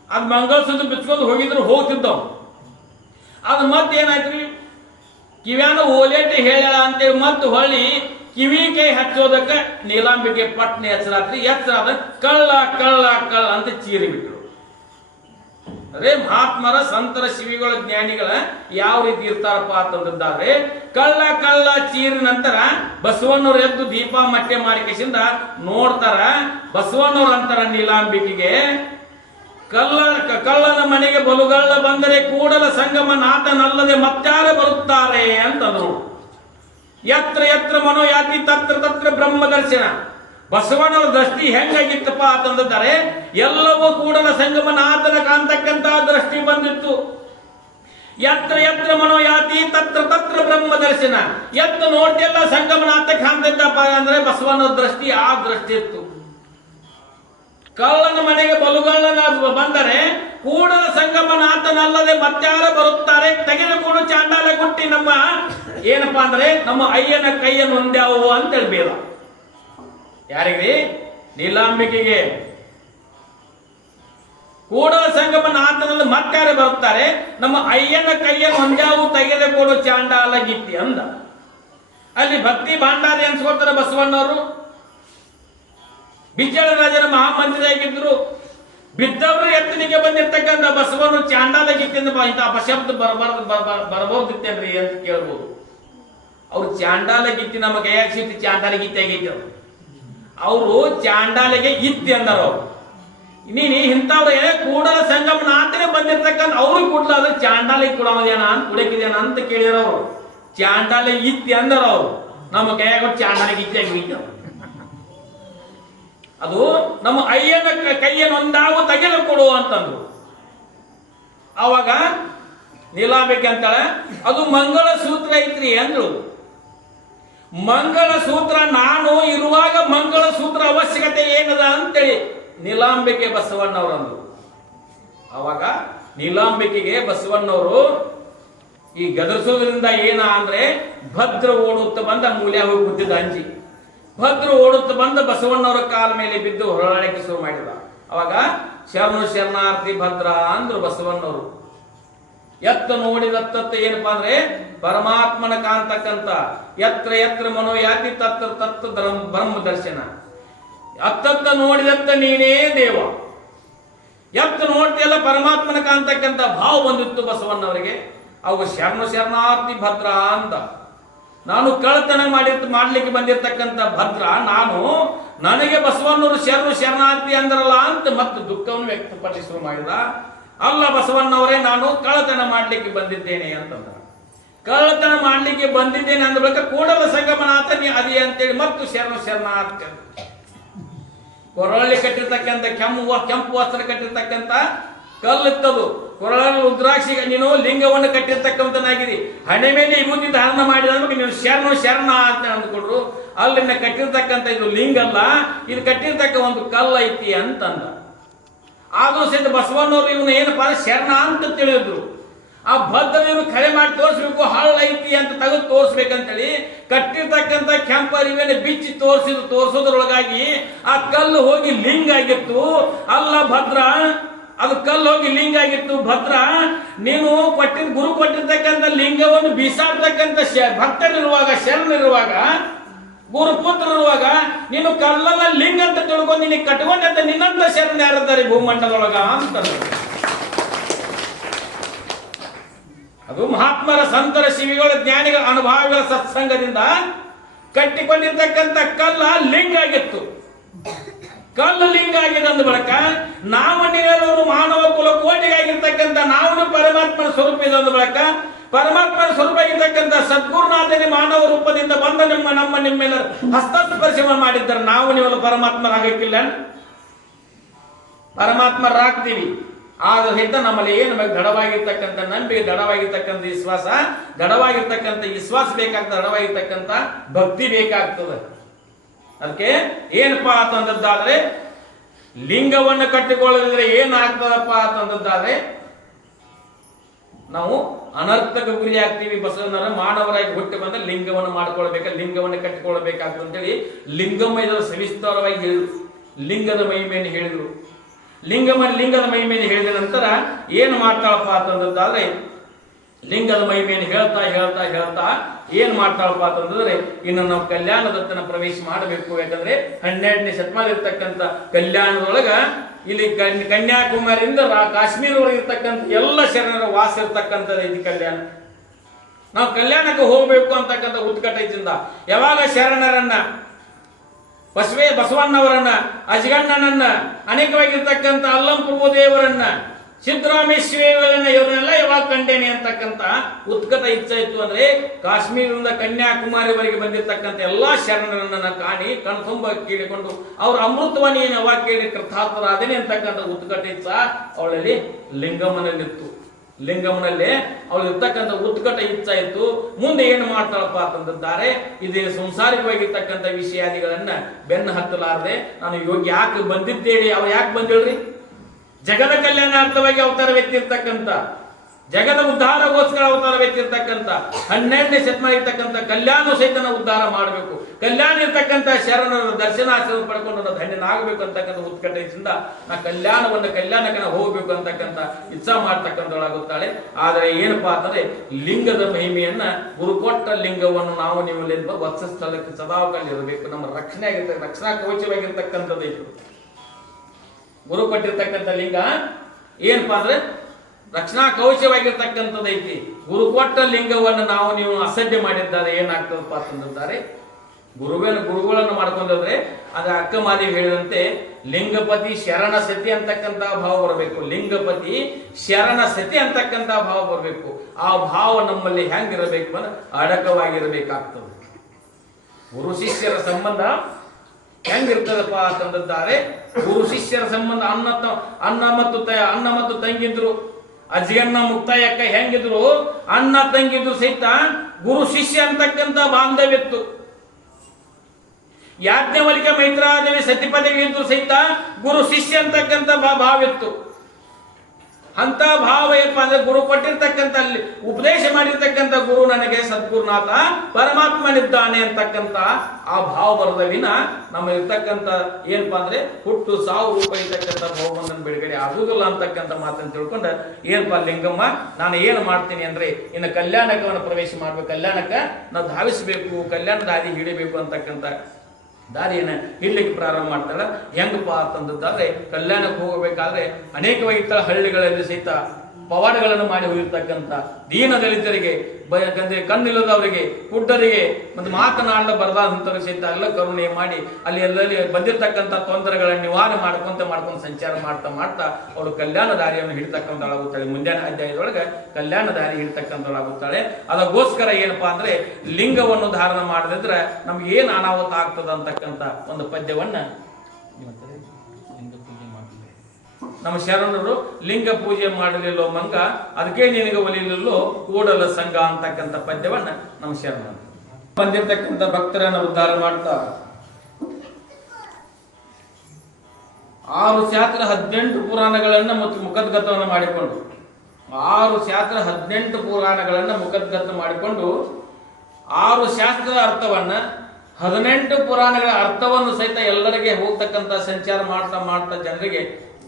ಅದ್ ಮಂಗಳ ಸೂತ್ರ ಬಿಚ್ಕೊಂಡು ಹೋಗಿದ್ರು ಹೋಗ್ತಿದ್ದವ್. ಅದು ಮತ್ತೆ ಏನಾಯ್ತ್ರಿ, ಕಿವ್ಯಾನ ಓಲೇಟ್ ಹೇಳ್ಯಾಳ ಅಂತೇಳಿ ಮತ್ತೆ ಹೊಳ್ಳಿ ಕಿವಿ ಕೈ ಹಚ್ಚೋದಕ್ಕೆ ನೀಲಾಂಬಿಕೆ ಪಟ್ನೆ ಎಚ್ಚರಾತ್ರಿ. ಎಚ್ಚರಾದ ಕಳ್ಳ ಕಳ್ಳ ಕಳ್ಳ ಅಂತ ಚೀರಿ ಬಿಟ್ರು. ಅದೇ ಮಹಾತ್ಮರ, ಸಂತರ, ಶಿವಿಗಳ, ಜ್ಞಾನಿಗಳ ಯಾವ ರೀತಿ ಇರ್ತಾರಪ್ಪ ಅಂತಂದಿದ್ದಾರೆ. ಕಳ್ಳ ಕಳ್ಳ ಚೀರಿ ನಂತರ ಬಸವಣ್ಣವ್ರು ಎದ್ದು ದೀಪ ಮಟ್ಟೆ ಮಾಡಿಕೆಸಿಂದ ನೋಡ್ತಾರ. ಬಸವಣ್ಣವ್ರು ಅಂತಾರ ನೀಲಾಂಬಿಕೆಗೆ, ಕಳ್ಳನ ಮನೆಗೆ ಬಲುಗಳ್ಳ ಬಂದರೆ ಕೂಡಲ ಸಂಗಮ ನಾಥನಲ್ಲದೆ ಮತ್ಯಾರ ಬರುತ್ತಾರೆ ಅಂತಂದ್ರು. ಯತ್ರ ಯತ್ರ ಮನೋಯಾತಿ ತತ್ರ ತತ್ರ ಬ್ರಹ್ಮ ದರ್ಶನ. ಬಸವಣ್ಣವ್ರ ದೃಷ್ಟಿ ಹೆಂಗಾಗಿತ್ತಪ್ಪ ಅಂತಂದಿದ್ದಾರೆ, ಎಲ್ಲವೂ ಕೂಡಲ ಸಂಗಮ ನಾಥನ ಕಾಣ್ತಕ್ಕಂತ ದೃಷ್ಟಿ ಬಂದಿತ್ತು. ಯತ್ರ ಯತ್ರ ಮನೋಯಾತಿ ತತ್ರ ತತ್ರ ಬ್ರಹ್ಮ ದರ್ಶನ. ಎತ್ತು ನೋಡ್ತಿಲ್ಲ ಸಂಗಮನಾಥ ಕಾಣ್ತಿದ್ದಪ್ಪ ಅಂದ್ರೆ ಬಸವಣ್ಣವ್ರ ದೃಷ್ಟಿ ಆ ದೃಷ್ಟಿ ಇತ್ತು. ಕಳ್ಳನ ಮನೆಗೆ ಬಲುಗಳ್ಳನ ಬಂದರೆ ಕೂಡಲ ಸಂಗಮನಾಥನಲ್ಲದೆ ಮತ್ಯಾರ ಬರುತ್ತಾರೆ. ತೆಗೆದುಕೊಂಡು ಚಾಂಡಾಲ ಗುಟ್ಟಿ ನಮ್ಮ ಏನಪ್ಪಾ ಅಂದ್ರೆ ನಮ್ಮ ಅಯ್ಯನ ಕೈಯನ್ನು ಹೊಂದ್ಯಾವು ಅಂತೇಳಿ ಬೇಡ. ಯಾರಿಗೆ? ನೀಲಾಂಬಿಕೆಗೆ. ಕೂಡಲ ಸಂಗಮನಾಥನಲ್ಲಿ ಮತ್ಯಾರ ಬರುತ್ತಾರೆ, ನಮ್ಮ ಅಯ್ಯನ ಕೈಯನ್ನು ಹೊಂದ್ಯಾವು ತೆಗೆದುಕೊಂಡು ಚಾಂಡಾಲ ಗಿಟ್ಟಿ ಅಂದ. ಅಲ್ಲಿ ಭಕ್ತಿ ಭಾಂಡಾರಿ ಅನ್ಸ್ಕೊಳ್ತಾರೆ ಬಸವಣ್ಣವರು. ಬಿಜ್ಜಳ ರಾಜನ ಮಹಾಮಂತ್ರಿ ಆಗಿದ್ರು. ಬಿದ್ದವರು ಎತ್ತನಿಗೆ ಬಂದಿರ್ತಕ್ಕಂಥ ಬಸವನು ಚಾಂಡಾಲ ಗೀತೆಯಿಂದ ಇಂಥ ಅಪಶಬ್ದ ಬರಬಹುದಿತ್ತೇನ್ರಿ ಅಂತ ಕೇಳ್ಬೋದು. ಅವ್ರು ಚಾಂಡಾಲ ಗೀತಿ ನಮ್ಮ ಕೈಯಾಗ ಸಿಟ್ಟು ಚಾಂಡಾಲ ಗೀತೆ ಆಗೈತಿ. ಅವರು ಚಾಂಡಾಲಿಗೆ ಇತ್ತಿ ಅಂದಾರ. ಅವ್ರು ನೀನು ಇಂಥವ್ರೆ ಕೂಡಲ ಸಂಗಮನಾಥನೇ ಬಂದಿರ್ತಕ್ಕಂಥ ಅವ್ರಿಗೆ ಕೊಡ್ಲಾದ್ರೆ ಚಾಂಡಾಲಿಗೆ ಕೊಡೋದೇನ ಅಂತ ಕುಡಕಿದೇನ ಅಂತ ಕೇಳಿದಾರ. ಅವರು ಚಾಂಡಾಲ ಇತ್ತಿ ಅಂದಾರ. ಅವರು ನಮ್ಮ ಕೈಯಾಗ ಚಾಂಡಾಲ ಗೀತೆ ಆಗೈತಿ. ಅದು ನಮ್ಮ ಅಯ್ಯನ ಕೈಯನ್ನು ಒಂದಾವು ತೆಗೆದುಕೊಡು ಅಂತಂದ್ರು. ಅವಾಗ ನೀಲಾಂಬಿಕೆ ಅಂತಾಳೆ, ಅದು ಮಂಗಳ ಸೂತ್ರ ಐತ್ರಿ ಅಂದ್ರು. ಮಂಗಳ ಸೂತ್ರ ನಾನು ಇರುವಾಗ ಮಂಗಳ ಸೂತ್ರ ಅವಶ್ಯಕತೆ ಏನದ ಅಂತೇಳಿ ನೀಲಾಂಬಿಕೆ ಬಸವಣ್ಣವ್ರಂದ್ರು. ಅವಾಗ ನೀಲಾಂಬಿಕೆಗೆ ಬಸವಣ್ಣವರು ಈ ಗದರಿಸೋದ್ರಿಂದ ಏನ ಅಂದ್ರೆ ಭದ್ರ ಓಡುತ್ತ ಬಂದ ಮೂಲ್ಯ ಹೋಗಿ ಕೂತಿದ್ದ ಅಂಜಿ. ಭದ್ರ ಓಡುತ್ತ ಬಂದ ಬಸವಣ್ಣವರ ಕಾಲ ಮೇಲೆ ಬಿದ್ದು ಹೊರಳಕ್ಕೆ ಶುರು ಮಾಡಿದ. ಅವಾಗ ಶರಣು ಶರಣಾರ್ಥಿ ಭದ್ರ ಅಂದ್ರು ಬಸವಣ್ಣವರು. ಎತ್ತ ನೋಡಿದತ್ತ ಏನಪ್ಪಾ ಅಂದ್ರೆ ಪರಮಾತ್ಮನ ಕಾಣ್ತಕ್ಕಂತ ಎತ್ರ ಎತ್ರ ಮನೋಯಾತಿ ತತ್ರ ತತ್ವ ಬ್ರಹ್ಮ ದರ್ಶನ. ಅತ್ತತ್ತ ನೋಡಿದತ್ತ ನೀನೇ ದೇವ. ಎತ್ತ ನೋಡ್ತಿಯಲ್ಲ ಪರಮಾತ್ಮನ ಕಾಣ್ತಕ್ಕಂತ ಭಾವ ಬಂದಿತ್ತು ಬಸವಣ್ಣವರಿಗೆ. ಅವು ಶರಣು ಶರಣಾರ್ಥಿ ಭದ್ರ ಅಂದ. ನಾನು ಕಳ್ಳತನ ಮಾಡ್ಲಿಕ್ಕೆ ಬಂದಿರ್ತಕ್ಕಂಥ ಭದ್ರ ನಾನು, ನನಗೆ ಬಸವಣ್ಣವರು ಶರಣು ಶರಣಾರ್ಥಿ ಅಂದ್ರಲ್ಲ ಅಂತ ಮತ್ತೆ ದುಃಖವನ್ನು ವ್ಯಕ್ತಪಡಿಸಿ ಶುರು ಮಾಡಿದ. ಅಲ್ಲ ಬಸವಣ್ಣವರೇ, ನಾನು ಕಳ್ಳತನ ಮಾಡ್ಲಿಕ್ಕೆ ಬಂದಿದ್ದೇನೆ ಅಂತಂದ. ಕಳ್ಳತನ ಮಾಡ್ಲಿಕ್ಕೆ ಬಂದಿದ್ದೇನೆ ಅಂದ ಬಳಿಕ ಕೂಡಲ ಸಂಗಮನಾಥ ಅದೇ ಅಂತೇಳಿ ಮತ್ತು ಶರಣು ಶರಣಾರ್ಥಿ. ಕೊರಳಲ್ಲಿ ಕಟ್ಟಿರ್ತಕ್ಕಂಥ ಕೆಂಪು ವಸ್ತ್ರ ಕಟ್ಟಿರ್ತಕ್ಕಂಥ ಕಲ್ಲಿತ್ತದು. ಕೊರಳಲ್ಲಿ ರುದ್ರಾಕ್ಷಿಗೆ ನೀನು ಲಿಂಗವನ್ನು ಕಟ್ಟಿರ್ತಕ್ಕಂಥನಾಗಿರಿ. ಹಣೆ ಮೇಲೆ ಇವುದಿಂದ ಹರಣ ಮಾಡಿದ ನೀನು ಶರಣ ಶರಣ ಅಂತ ಅಂದ್ಕೊಂಡ್ರು. ಅಲ್ಲಿನ ಕಟ್ಟಿರ್ತಕ್ಕಂಥ ಇದು ಲಿಂಗ ಅಲ್ಲ, ಇದು ಕಟ್ಟಿರ್ತಕ್ಕ ಒಂದು ಕಲ್ಲು ಐತಿ ಅಂತಂದ. ಆದ್ರೂ ಸಹಿತ ಬಸವಣ್ಣವ್ರು ಇವನು ಏನಪ್ಪಾ ಶರಣ ಅಂತ ತಿಳಿದ್ರು. ಆ ಭದ್ರ ಇವ್ರು ಖರೆ ಮಾಡಿ ತೋರಿಸ್ಬೇಕು, ಹಳ್ಳ ಐತಿ ಅಂತ ತೆಗೆದು ತೋರಿಸ್ಬೇಕಂತೇಳಿ ಕಟ್ಟಿರ್ತಕ್ಕಂಥ ಕೆಂಪರಿವೆನೆ ಬಿಚ್ಚಿ ತೋರಿಸೋದ್ರೊಳಗಾಗಿ ಆ ಕಲ್ಲು ಹೋಗಿ ಲಿಂಗ ಆಗಿತ್ತು. ಅಲ್ಲ ಭದ್ರ, ಅದು ಕಲ್ಲು ಹೋಗಿ ಲಿಂಗ ಆಗಿತ್ತು. ಭದ್ರ, ನೀನು ಗುರು ಕೊಟ್ಟಿರ್ತಕ್ಕಂಥ ಲಿಂಗವನ್ನು ಬೀಸಾಡ್ತಕ್ಕಂಥ ಭಕ್ತರಿರುವಾಗ, ಶರಣರಿರುವಾಗ, ಗುರುಪುತ್ರರಿರುವಾಗ ನೀನು ಕಲ್ಲನ್ನ ಲಿಂಗ ಅಂತ ತಿಳ್ಕೊಂಡು ನಿನಗೆ ಕಟ್ಕೊಂಡಂತ ನಿನ್ನಂತ ಶರಣ ಯಾರಿದ್ದಾರೆ ಭೂಮಂಡಲದೊಳಗ ಅಂತ. ಅದು ಮಹಾತ್ಮರ, ಸಂತರ, ಶಿವಿಗಳ, ಜ್ಞಾನಿಗಳ ಅನುಭವಗಳ ಸತ್ಸಂಗದಿಂದ ಕಟ್ಟಿಕೊಂಡಿರ್ತಕ್ಕಂಥ ಕಲ್ಲ ಲಿಂಗ ಆಗಿತ್ತು. ಕಲ್ಲು ಲಿಂಗ ಆಗಿದೆ ಅಂದ ಬಳಿಕ ನಾವು ನೀವೆಲ್ಲರೂ ಮಾನವ ಕುಲ ಕೋಟಿಗಾಗಿರ್ತಕ್ಕಂಥ ನಾವು ಪರಮಾತ್ಮನ ಸ್ವರೂಪ ಇದೆ ಅಂದ ಬಳಿಕ ಪರಮಾತ್ಮನ ಸ್ವರೂಪ ಆಗಿರ್ತಕ್ಕಂಥ ಸದ್ಗುರುನಾಥನೇ ಮಾನವ ರೂಪದಿಂದ ಬಂದ ನಿಮ್ಮೆಲ್ಲರ ಹಸ್ತಸ್ಪರ್ಶ ಮಾಡಿದ್ದಾರೆ. ನಾವು ನೀವೆಲ್ಲ ಪರಮಾತ್ಮರಾಗಕ್ಕಿಲ್ಲ, ಪರಮಾತ್ಮರಾಗ್ತೀವಿ. ಆದ್ರೂ ಸಹಿತ ನಮ್ಮಲ್ಲಿ ಏನು ದೃಢವಾಗಿರ್ತಕ್ಕಂಥ ನಂಬಿಕೆ, ದೃಢವಾಗಿರ್ತಕ್ಕಂಥ ವಿಶ್ವಾಸ, ದೃಢವಾಗಿರ್ತಕ್ಕಂಥ ವಿಶ್ವಾಸ ಬೇಕಾಗ್ತದೆ, ದೃಢವಾಗಿರ್ತಕ್ಕಂಥ ಭಕ್ತಿ ಬೇಕಾಗ್ತದೆ. ಅದಕ್ಕೆ ಏನಪ್ಪಾ ಅಂತಂದದ್ದಾದ್ರೆ ಲಿಂಗವನ್ನು ಕಟ್ಟಿಕೊಳ್ಳದಿದ್ರೆ ಏನಾಗ್ತದಪ್ಪ ಅಂತಂದದ್ದಾದ್ರೆ ನಾವು ಅನರ್ಥಕ ಗುರಿ ಆಗ್ತೀವಿ. ಬಸವಣ್ಣರ ಮಾನವರಾಗಿ ಹುಟ್ಟಿ ಬಂದ ಲಿಂಗವನ್ನು ಮಾಡ್ಕೊಳ್ಬೇಕ, ಲಿಂಗವನ್ನು ಕಟ್ಟಿಕೊಳ್ಳಬೇಕಾಗ್ತದೆ ಅಂತೇಳಿ ಲಿಂಗಮ್ಮ ಇದರ ಸವಿಸ್ತಾರವಾಗಿ ಹೇಳಿದ್ರು. ಲಿಂಗದ ಮಹಿಮೆಯನ್ನು ಹೇಳಿದ್ರು. ಲಿಂಗದ ಮಹಿಮೆಯನ್ನು ಹೇಳಿದ ನಂತರ ಏನು ಮಾಡ್ತಾಳಪ್ಪ ಅಂತಂದದ್ದಾದ್ರೆ ಲಿಂಗದ ಮಹಿಮೆಯನ್ನು ಹೇಳ್ತಾ ಹೇಳ್ತಾ ಹೇಳ್ತಾ ಏನ್ ಮಾಡ್ತಾಳಪ್ಪ ಅಂತಂದ್ರೆ ಇನ್ನು ನಾವು ಕಲ್ಯಾಣದತ್ತನ ಪ್ರವೇಶ ಮಾಡಬೇಕು. ಯಾಕಂದ್ರೆ 12ನೇ ಶತಮಾನ ಇರ್ತಕ್ಕಂಥ ಕಲ್ಯಾಣದೊಳಗ ಇಲ್ಲಿ ಕನ್ಯಾಕುಮಾರಿಯಿಂದ ಕಾಶ್ಮೀರವರೆಗೆ ಇರ್ತಕ್ಕಂಥ ಎಲ್ಲ ಶರಣರ ವಾಸ ಇರ್ತಕ್ಕಂಥದ್ದು ಐತಿ ಕಲ್ಯಾಣ. ನಾವು ಕಲ್ಯಾಣಕ್ಕೆ ಹೋಗ್ಬೇಕು ಅಂತಕ್ಕಂಥ ಉತ್ಕಟದಿಂದ ಯಾವಾಗ ಶರಣರನ್ನ ಬಸವಣ್ಣವರನ್ನ, ಅಜಗಣ್ಣನನ್ನ, ಅನೇಕವಾಗಿರ್ತಕ್ಕಂಥ ಅಲ್ಲಂ ಪ್ರಭು ದೇವರನ್ನ, ಸಿದ್ದರಾಮೇಶ್ವರನ್ನ ಇವರನ್ನೆಲ್ಲ ಯಾವಾಗ ಕಂಡೇನೆ ಅಂತಕ್ಕಂಥ ಉತ್ಕಟ ಇಚ್ಛೆ ಇತ್ತು. ಅಂದ್ರೆ ಕಾಶ್ಮೀರದಿಂದ ಕನ್ಯಾಕುಮಾರಿವರೆಗೆ ಬಂದಿರತಕ್ಕಂಥ ಎಲ್ಲಾ ಶರಣರನ್ನ ಕಾಣಿ ಕಣ್ತುಂಬ ಕೇಳಿಕೊಂಡು ಅವ್ರ ಅಮೃತವಾಣಿಯನ್ನು ಯಾವಾಗ ಕೇಳಿ ಕೃತಾರ್ಥರಾದೇನೆ ಅಂತಕ್ಕಂಥ ಉತ್ಕಟ ಇಚ್ಛ ಅವಳಲ್ಲಿ ಲಿಂಗಮ್ಮನಲ್ಲಿತ್ತು. ಲಿಂಗಮ್ಮನಲ್ಲಿ ಅವಳು ಇರ್ತಕ್ಕಂಥ ಉತ್ಕಟ ಇಚ್ಛೆ ಇತ್ತು. ಮುಂದೆ ಏನು ಮಾಡ್ತಾಳಪ್ಪ ಅಂತಂದಿದ್ದಾರೆ, ಇದೇ ಸಂಸಾರಿಕವಾಗಿರ್ತಕ್ಕಂಥ ವಿಷಯಾದಿಗಳನ್ನ ಬೆನ್ನು ಹತ್ತಲಾರದೆ ನಾನು ಯೋಗಿ ಯಾಕೆ ಬಂದಿದ್ದೇಳಿ, ಅವ್ರು ಯಾಕೆ ಬಂದಿಳ್ರಿ, ಜಗದ ಕಲ್ಯಾಣಾರ್ಥವಾಗಿ ಅವತಾರವೆತ್ತಿರ್ತಕ್ಕಂಥ, ಜಗದ ಉದ್ಧಾರಗೋಸ್ಕರ ಅವತಾರವೆತ್ತಿರ್ತಕ್ಕಂಥ 12ನೇ ಶತಮಾನ ಇರ್ತಕ್ಕಂಥ ಕಲ್ಯಾಣ ಸಹಿತನ ಉದ್ಧಾರ ಮಾಡಬೇಕು, ಕಲ್ಯಾಣ ಇರ್ತಕ್ಕಂಥ ಶರಣರ ದರ್ಶನಾಶ್ರಮ ಪಡ್ಕೊಂಡು ನಾನು ಧನ್ಯನಾಗಬೇಕು ಅಂತಕ್ಕಂಥ ಉತ್ಕಟದಿಂದ ನಾ ಕಲ್ಯಾಣಕ್ಕೆ ಹೋಗ್ಬೇಕು ಅಂತಕ್ಕಂಥ ಇಚ್ಛಾ ಮಾಡ್ತಕ್ಕಂಥವಳಾಗುತ್ತಾಳೆ. ಆದರೆ ಏನಪ್ಪಾ ಅಂತಂದ್ರೆ ಲಿಂಗದ ಮಹಿಮೆಯನ್ನ ಗುರುಕೊಟ್ಟ ಲಿಂಗವನ್ನು ನಾವು ನೀವು ವತ್ಸಸ್ಥಳಕ್ಕೆ ಸದಾಕಾಲ ಇರಬೇಕು. ನಮ್ಮ ರಕ್ಷಣೆ ಆಗಿರ್ತಕ್ಕ ರಕ್ಷಣಾ ಕವಚವಾಗಿರ್ತಕ್ಕಂಥದ್ದು ಗುರು ಕೊಟ್ಟಿರ್ತಕ್ಕಂಥ ಲಿಂಗ ಏನಪ್ಪಾ ಅಂದ್ರೆ ರಕ್ಷಣಾ ಕವಚವಾಗಿರ್ತಕ್ಕಂಥದ್ದೈತಿ. ಗುರು ಕೊಟ್ಟ ಲಿಂಗವನ್ನು ನಾವು ನೀವು ಅಸಡ್ಡೆ ಮಾಡಿದ್ದಾರೆ ಏನಾಗ್ತದಪ್ಪ ಅಂತಂದಿದ್ದಾರೆ, ಗುರುಗಳನ್ನು ಮಾಡ್ಕೊಂಡ್ರೆ ಅದ ಅಕ್ಕಮಾದೇವಿ ಹೇಳಿದಂತೆ ಲಿಂಗಪತಿ ಶರಣ ಸತಿ ಅಂತಕ್ಕಂಥ ಭಾವ ಬರಬೇಕು. ಲಿಂಗಪತಿ ಶರಣ ಸತಿ ಅಂತಕ್ಕಂಥ ಭಾವ ಬರಬೇಕು. ಆ ಭಾವ ನಮ್ಮಲ್ಲಿ ಹೆಂಗಿರಬೇಕು ಅಂದ್ರೆ ಅಡಕವಾಗಿರಬೇಕಾಗ್ತದೆ. ಗುರು ಶಿಷ್ಯರ ಸಂಬಂಧ ಹೆಂಗಿರ್ತದಪ್ಪ ಅಂತಂದಿದ್ದಾರೆ, ಗುರು ಶಿಷ್ಯರ ಸಂಬಂಧ ಅಣ್ಣ ಮತ್ತು ತಂಗಿದ್ರು, ಅಜ್ಜಗಣ್ಣ ಮುಕ್ತಾಯಕ್ಕ ಹೆಂಗಿದ್ರು ಅಣ್ಣ ತಂಗಿದ್ರು ಸಹಿತ ಗುರು ಶಿಷ್ಯ ಅಂತಕ್ಕಂಥ ಬಾಂಧವ್ಯತ್ತು. ಯಾಜ್ಞವಲ್ಕ್ಯ ಮೈತ್ರಾದೇವಿ ಸತಿಪದವಿ ಇದ್ರು ಸಹಿತ ಗುರು ಶಿಷ್ಯ ಅಂತಕ್ಕಂಥ ಭಾವಿತ್ತು. ಅಂತ ಭಾವ ಏನಪ್ಪ ಅಂದ್ರೆ ಗುರು ಕೊಟ್ಟಿರ್ತಕ್ಕಂಥ ಉಪದೇಶ ಮಾಡಿರ್ತಕ್ಕಂಥ ಗುರು ನನಗೆ ಸದ್ಗುರುನಾಥ ಪರಮಾತ್ಮನಿದ್ದಾನೆ ಅಂತಕ್ಕಂಥ ಆ ಭಾವ ಬರದ ವಿನ ನಮ್ಮ ಇರ್ತಕ್ಕಂಥ ಏನಪ್ಪಾ ಅಂದ್ರೆ ಹುಟ್ಟು ಸಾವು ರೂಪ ಇರ್ತಕ್ಕಂಥ ಭಾವವನ್ನು ಬಿಡುಗಡೆ ಆಗುವುದಿಲ್ಲ ಅಂತಕ್ಕಂಥ ಮಾತನ್ನು ತಿಳ್ಕೊಂಡ ಏನಪ್ಪಾ ಲಿಂಗಮ್ಮ ನಾನು ಏನು ಮಾಡ್ತೀನಿ ಅಂದ್ರೆ ಇನ್ನು ಕಲ್ಯಾಣಕವನ್ನು ಪ್ರವೇಶ ಮಾಡ್ಬೇಕು, ಕಲ್ಯಾಣಕ್ಕೆ ನಾವು ಧಾವಿಸಬೇಕು, ಕಲ್ಯಾಣ ದಾರಿ ಹಿಡಿಬೇಕು ಅಂತಕ್ಕಂಥ ದಾರಿಯನ್ನು ಹಿಡ್ಲಿಕ್ಕೆ ಪ್ರಾರಂಭ ಮಾಡ್ತಾಳೆ. ಹೆಂಗಪ್ಪ ಅಂತಂದಾದ್ರೆ ಕಲ್ಯಾಣಕ್ಕೆ ಹೋಗಬೇಕಾದ್ರೆ ಅನೇಕವಾಗಿರ್ತ ಹಳ್ಳಿಗಳಲ್ಲಿ ಸಹಿತ ಪವಾಡಗಳನ್ನು ಮಾಡಿ ಹೋಗಿರ್ತಕ್ಕಂಥ ದೀನ ದಲಿತರಿಗೆ, ಕಣ್ಣಿಲ್ಲದವರಿಗೆ, ಕುಡ್ಡರಿಗೆ ಮತ್ತು ಮಾತನಾಡಲು ಬರದಂಥವ್ರಿಗೆ ಸಹಿತ ಎಲ್ಲ ಕರುಣೆ ಮಾಡಿ ಅಲ್ಲಿ ಎಲ್ಲಲ್ಲಿ ಬಂದಿರತಕ್ಕಂಥ ತೊಂದರೆಗಳನ್ನು ನಿವಾರಣೆ ಮಾಡ್ಕೊಂಡು ಸಂಚಾರ ಮಾಡ್ತಾ ಅವಳು ಕಲ್ಯಾಣ ದಾರಿಯನ್ನು ಹಿಡ್ತಕ್ಕಂಥಳಾಗುತ್ತಾಳೆ. ಮುಂದಿನ ಅಧ್ಯಾಯದೊಳಗೆ ಕಲ್ಯಾಣ ದಾರಿ ಹಿಡ್ತಕ್ಕಂಥಳಾಗುತ್ತಾಳೆ. ಅದಕ್ಕೋಸ್ಕರ ಏನಪ್ಪಾ ಅಂದ್ರೆ ಲಿಂಗವನ್ನು ಧಾರಣ ಮಾಡದಿದ್ರೆ ನಮ್ಗೆ ಏನು ಅನಾಹುತ ಆಗ್ತದ ಅಂತಕ್ಕಂಥ ಒಂದು ಪದ್ಯವನ್ನ ನಮ್ಮ ಶರಣರು ಲಿಂಗ ಪೂಜೆ ಮಾಡಲಿಲ್ಲೋ ಮಂಗ ಅದಕ್ಕೆ ನಿನಗೆ ಒಲಿಲಿಲ್ಲೋ ಕೂಡಲ ಸಂಘ ಅಂತಕ್ಕಂಥ ಪದ್ಯವನ್ನ ನಮ್ಮ ಶರಣರು ಬಂದಿರತಕ್ಕಂಥ ಭಕ್ತರನ್ನ ಉದ್ಧಾರ ಮಾಡ್ತಾ 6 ಶಾಸ್ತ್ರ 18 ಪುರಾಣಗಳನ್ನ ಮತ್ತು ಮುಖದ್ಗತವನ್ನು ಮಾಡಿಕೊಂಡು 6 ಶಾಸ್ತ್ರ 18 ಪುರಾಣಗಳನ್ನ ಮುಖದ್ಗತ ಮಾಡಿಕೊಂಡು 6 ಶಾಸ್ತ್ರದ ಅರ್ಥವನ್ನ 18 ಪುರಾಣಗಳ ಅರ್ಥವನ್ನು ಸಹಿತ ಎಲ್ಲರಿಗೆ ಹೋಗ್ತಕ್ಕಂಥ ಸಂಚಾರ ಮಾಡ್ತಾ ಜನರಿಗೆ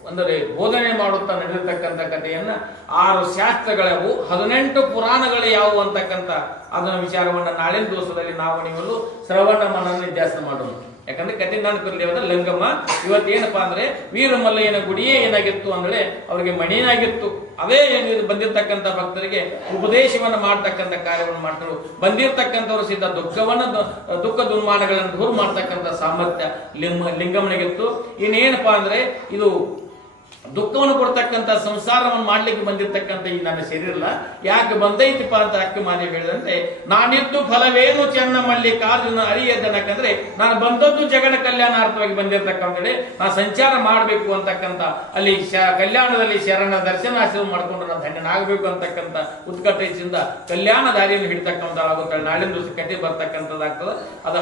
ಅಂದರೆ ಬೋಧನೆ ಮಾಡುತ್ತಾ ನಡೆದಿರ್ತಕ್ಕಂಥ ಕಥೆಯನ್ನ 6 ಶಾಸ್ತ್ರಗಳವು 18 ಪುರಾಣಗಳು ಯಾವುವು ಅಂತಕ್ಕಂಥ ಅದನ್ನ ವಿಚಾರವನ್ನ ನಾಳಿನ ದಿವಸದಲ್ಲಿ ನಾವು ನೀವು ಶ್ರವಣ ಮನನ ನಿಧ್ಯಾಸನ ಮಾಡೋಣ. ಯಾಕಂದ್ರೆ ಕಠಿಣಾನಕರ ದೇವದ ಲಂಗಮ್ಮ ಇವತ್ತೇನಪ್ಪಾ ಅಂದ್ರೆ ವೀರಮಲ್ಲಯ್ಯನ ಗುಡಿಯೇ ಏನಾಗಿತ್ತು ಅಂದ್ರೆ ಅವ್ರಿಗೆ ಮಣಿಯಾಗಿತ್ತು. ಅದೇ ಏನು ಬಂದಿರತಕ್ಕಂಥ ಭಕ್ತರಿಗೆ ಉಪದೇಶವನ್ನು ಮಾಡ್ತಕ್ಕಂಥ ಕಾರ್ಯವನ್ನು ಮಾಡ್ತಾರೆ. ಬಂದಿರತಕ್ಕಂಥವ್ರು ಸಿದ್ಧ ದುಃಖ ದುರ್ಮಾನಗಳನ್ನು ದೂರ ಮಾಡ್ತಕ್ಕಂಥ ಸಾಮರ್ಥ್ಯ ಲಿಂಗಮ್ಮನಿಗಿತ್ತು. ಇನ್ನೇನಪ್ಪಾ ಅಂದ್ರೆ ಇದು ದುಃಖವನ್ನು ಕೊಡ್ತಕ್ಕಂಥ ಸಂಸಾರವನ್ನು ಮಾಡ್ಲಿಕ್ಕೆ ಬಂದಿರತಕ್ಕಂಥ ಈ ನನ್ನ ಶರೀರ ಯಾಕೆ ಬಂದೈತಿಪ್ಪ ಅಂತ ಅಕ್ಕಮಾದೇವಿ ಹೇಳಿದಂತೆ, ನಾನಿದ್ದು ಫಲವೇನು ಚೆನ್ನ ಮಲ್ಲಿಕಾರ್ಜುನ ಅರಿಯದನಕಂದ್ರೆ ನಾನು ಬಂದದ್ದು ಜಗನ ಕಲ್ಯಾಣಾರ್ಥವಾಗಿ ಬಂದಿರತಕ್ಕಂಥೇಳಿ ನಾ ಸಂಚಾರ ಮಾಡಬೇಕು ಅಂತಕ್ಕಂಥ ಅಲ್ಲಿ ಕಲ್ಯಾಣದಲ್ಲಿ ಶರಣ ದರ್ಶನಾಶ್ರಮ ಮಾಡ್ಕೊಂಡು ನಾನು ಧನ್ಯನಾಗಬೇಕು ಅಂತಕ್ಕಂಥ ಉತ್ಕಟದಿಂದ ಕಲ್ಯಾಣ ದಾರಿಯನ್ನು ಹಿಡ್ತಕ್ಕಂಥ ಆಗುತ್ತಾಳೆ. ನಾಳಿನ ದಿವಸ ಕತೆ ಬರ್ತಕ್ಕಂಥದ್ದಾಗ್ತದೆ. ಅದು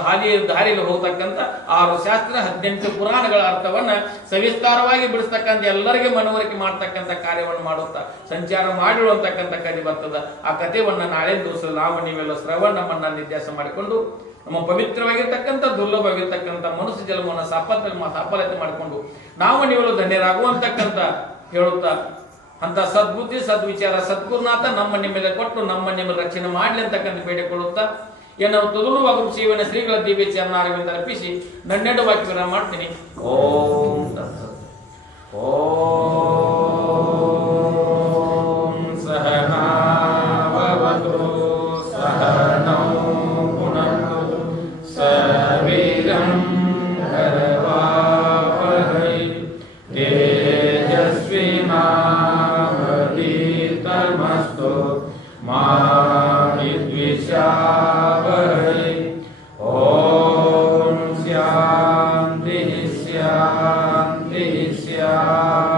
ದಾರಿಯಲ್ಲಿ ಹೋಗ್ತಕ್ಕಂಥ 6 ಶಾಸ್ತ್ರ 18 ಪುರಾಣಗಳ ಅರ್ಥವನ್ನ ಸವಿಸ್ತಾರವಾಗಿ ಬಿಡಿಸ್ತಕ್ಕಂಥ ಎಲ್ಲರಿಗೂ ಮನವರಿಕೆ ಮಾಡ್ತಕ್ಕಂಥ ಕಾರ್ಯವನ್ನು ಮಾಡುತ್ತಾ ಸಂಚಾರ ಮಾಡಿರುವಂತಕ್ಕಂಥ ಕತೆ ಬರ್ತದ. ಆ ಕಥೆಯನ್ನ ನಾಳೆ ದಿವಸ ನಾವು ನೀವೆಲ್ಲ ಶ್ರವಣವನ್ನ ನಿರ್ದೇಶ ಮಾಡಿಕೊಂಡು ನಮ್ಮ ಪವಿತ್ರವಾಗಿರ್ತಕ್ಕಂಥ ದುರ್ಲಭವಾಗಿರ್ತಕ್ಕಂಥ ಮನುಷ್ಯ ಜನ್ಮವನ್ನು ಸಫಲತೆ ಮಾಡಿಕೊಂಡು ನಾವು ನೀವೆಲ್ಲ ಧನ್ಯರಾಗುವಂತಕ್ಕಂಥ ಹೇಳುತ್ತಾ ಅಂತ ಸದ್ಬುದ್ಧಿ ಸದ್ವಿಚಾರ ಸದ್ಗುರುನಾಥ ನಮ್ಮ ನಿಮ್ಮೆಲ್ಲ ಕೊಟ್ಟು ನಮ್ಮ ನಿಮ್ಮ ರಕ್ಷಣೆ ಮಾಡಲಿ ಅಂತಕ್ಕಂಥ ಬೇಡಿಕೊಳ್ಳುತ್ತಾ ಏನೋ ತೊದಲುವಾಗ ಶಿವನ ಶ್ರೀಗಳ ದಿವ್ಯ ಚರಣಾರವಿಂದ ಅರ್ಪಿಸಿ ನನ್ನೆರಡು ವಾಕ್ಯಗಳನ್ನು ಮಾಡ್ತೀನಿ. ಓಂ ಓಂ ಸಹನಾ ಭವತು ಸಹನೌ ಪುನಃ ಸವೀರಂ ಕರವಾವಹೈ ತೇಜಸ್ವಿನಾವಧೀತಮಸ್ತು ಮಾ ವಿದ್ವಿಷಾವಹೈ. ಓಂ ಶಾಂತಿ ಶಾಂತಿ ಶಾಂತಿ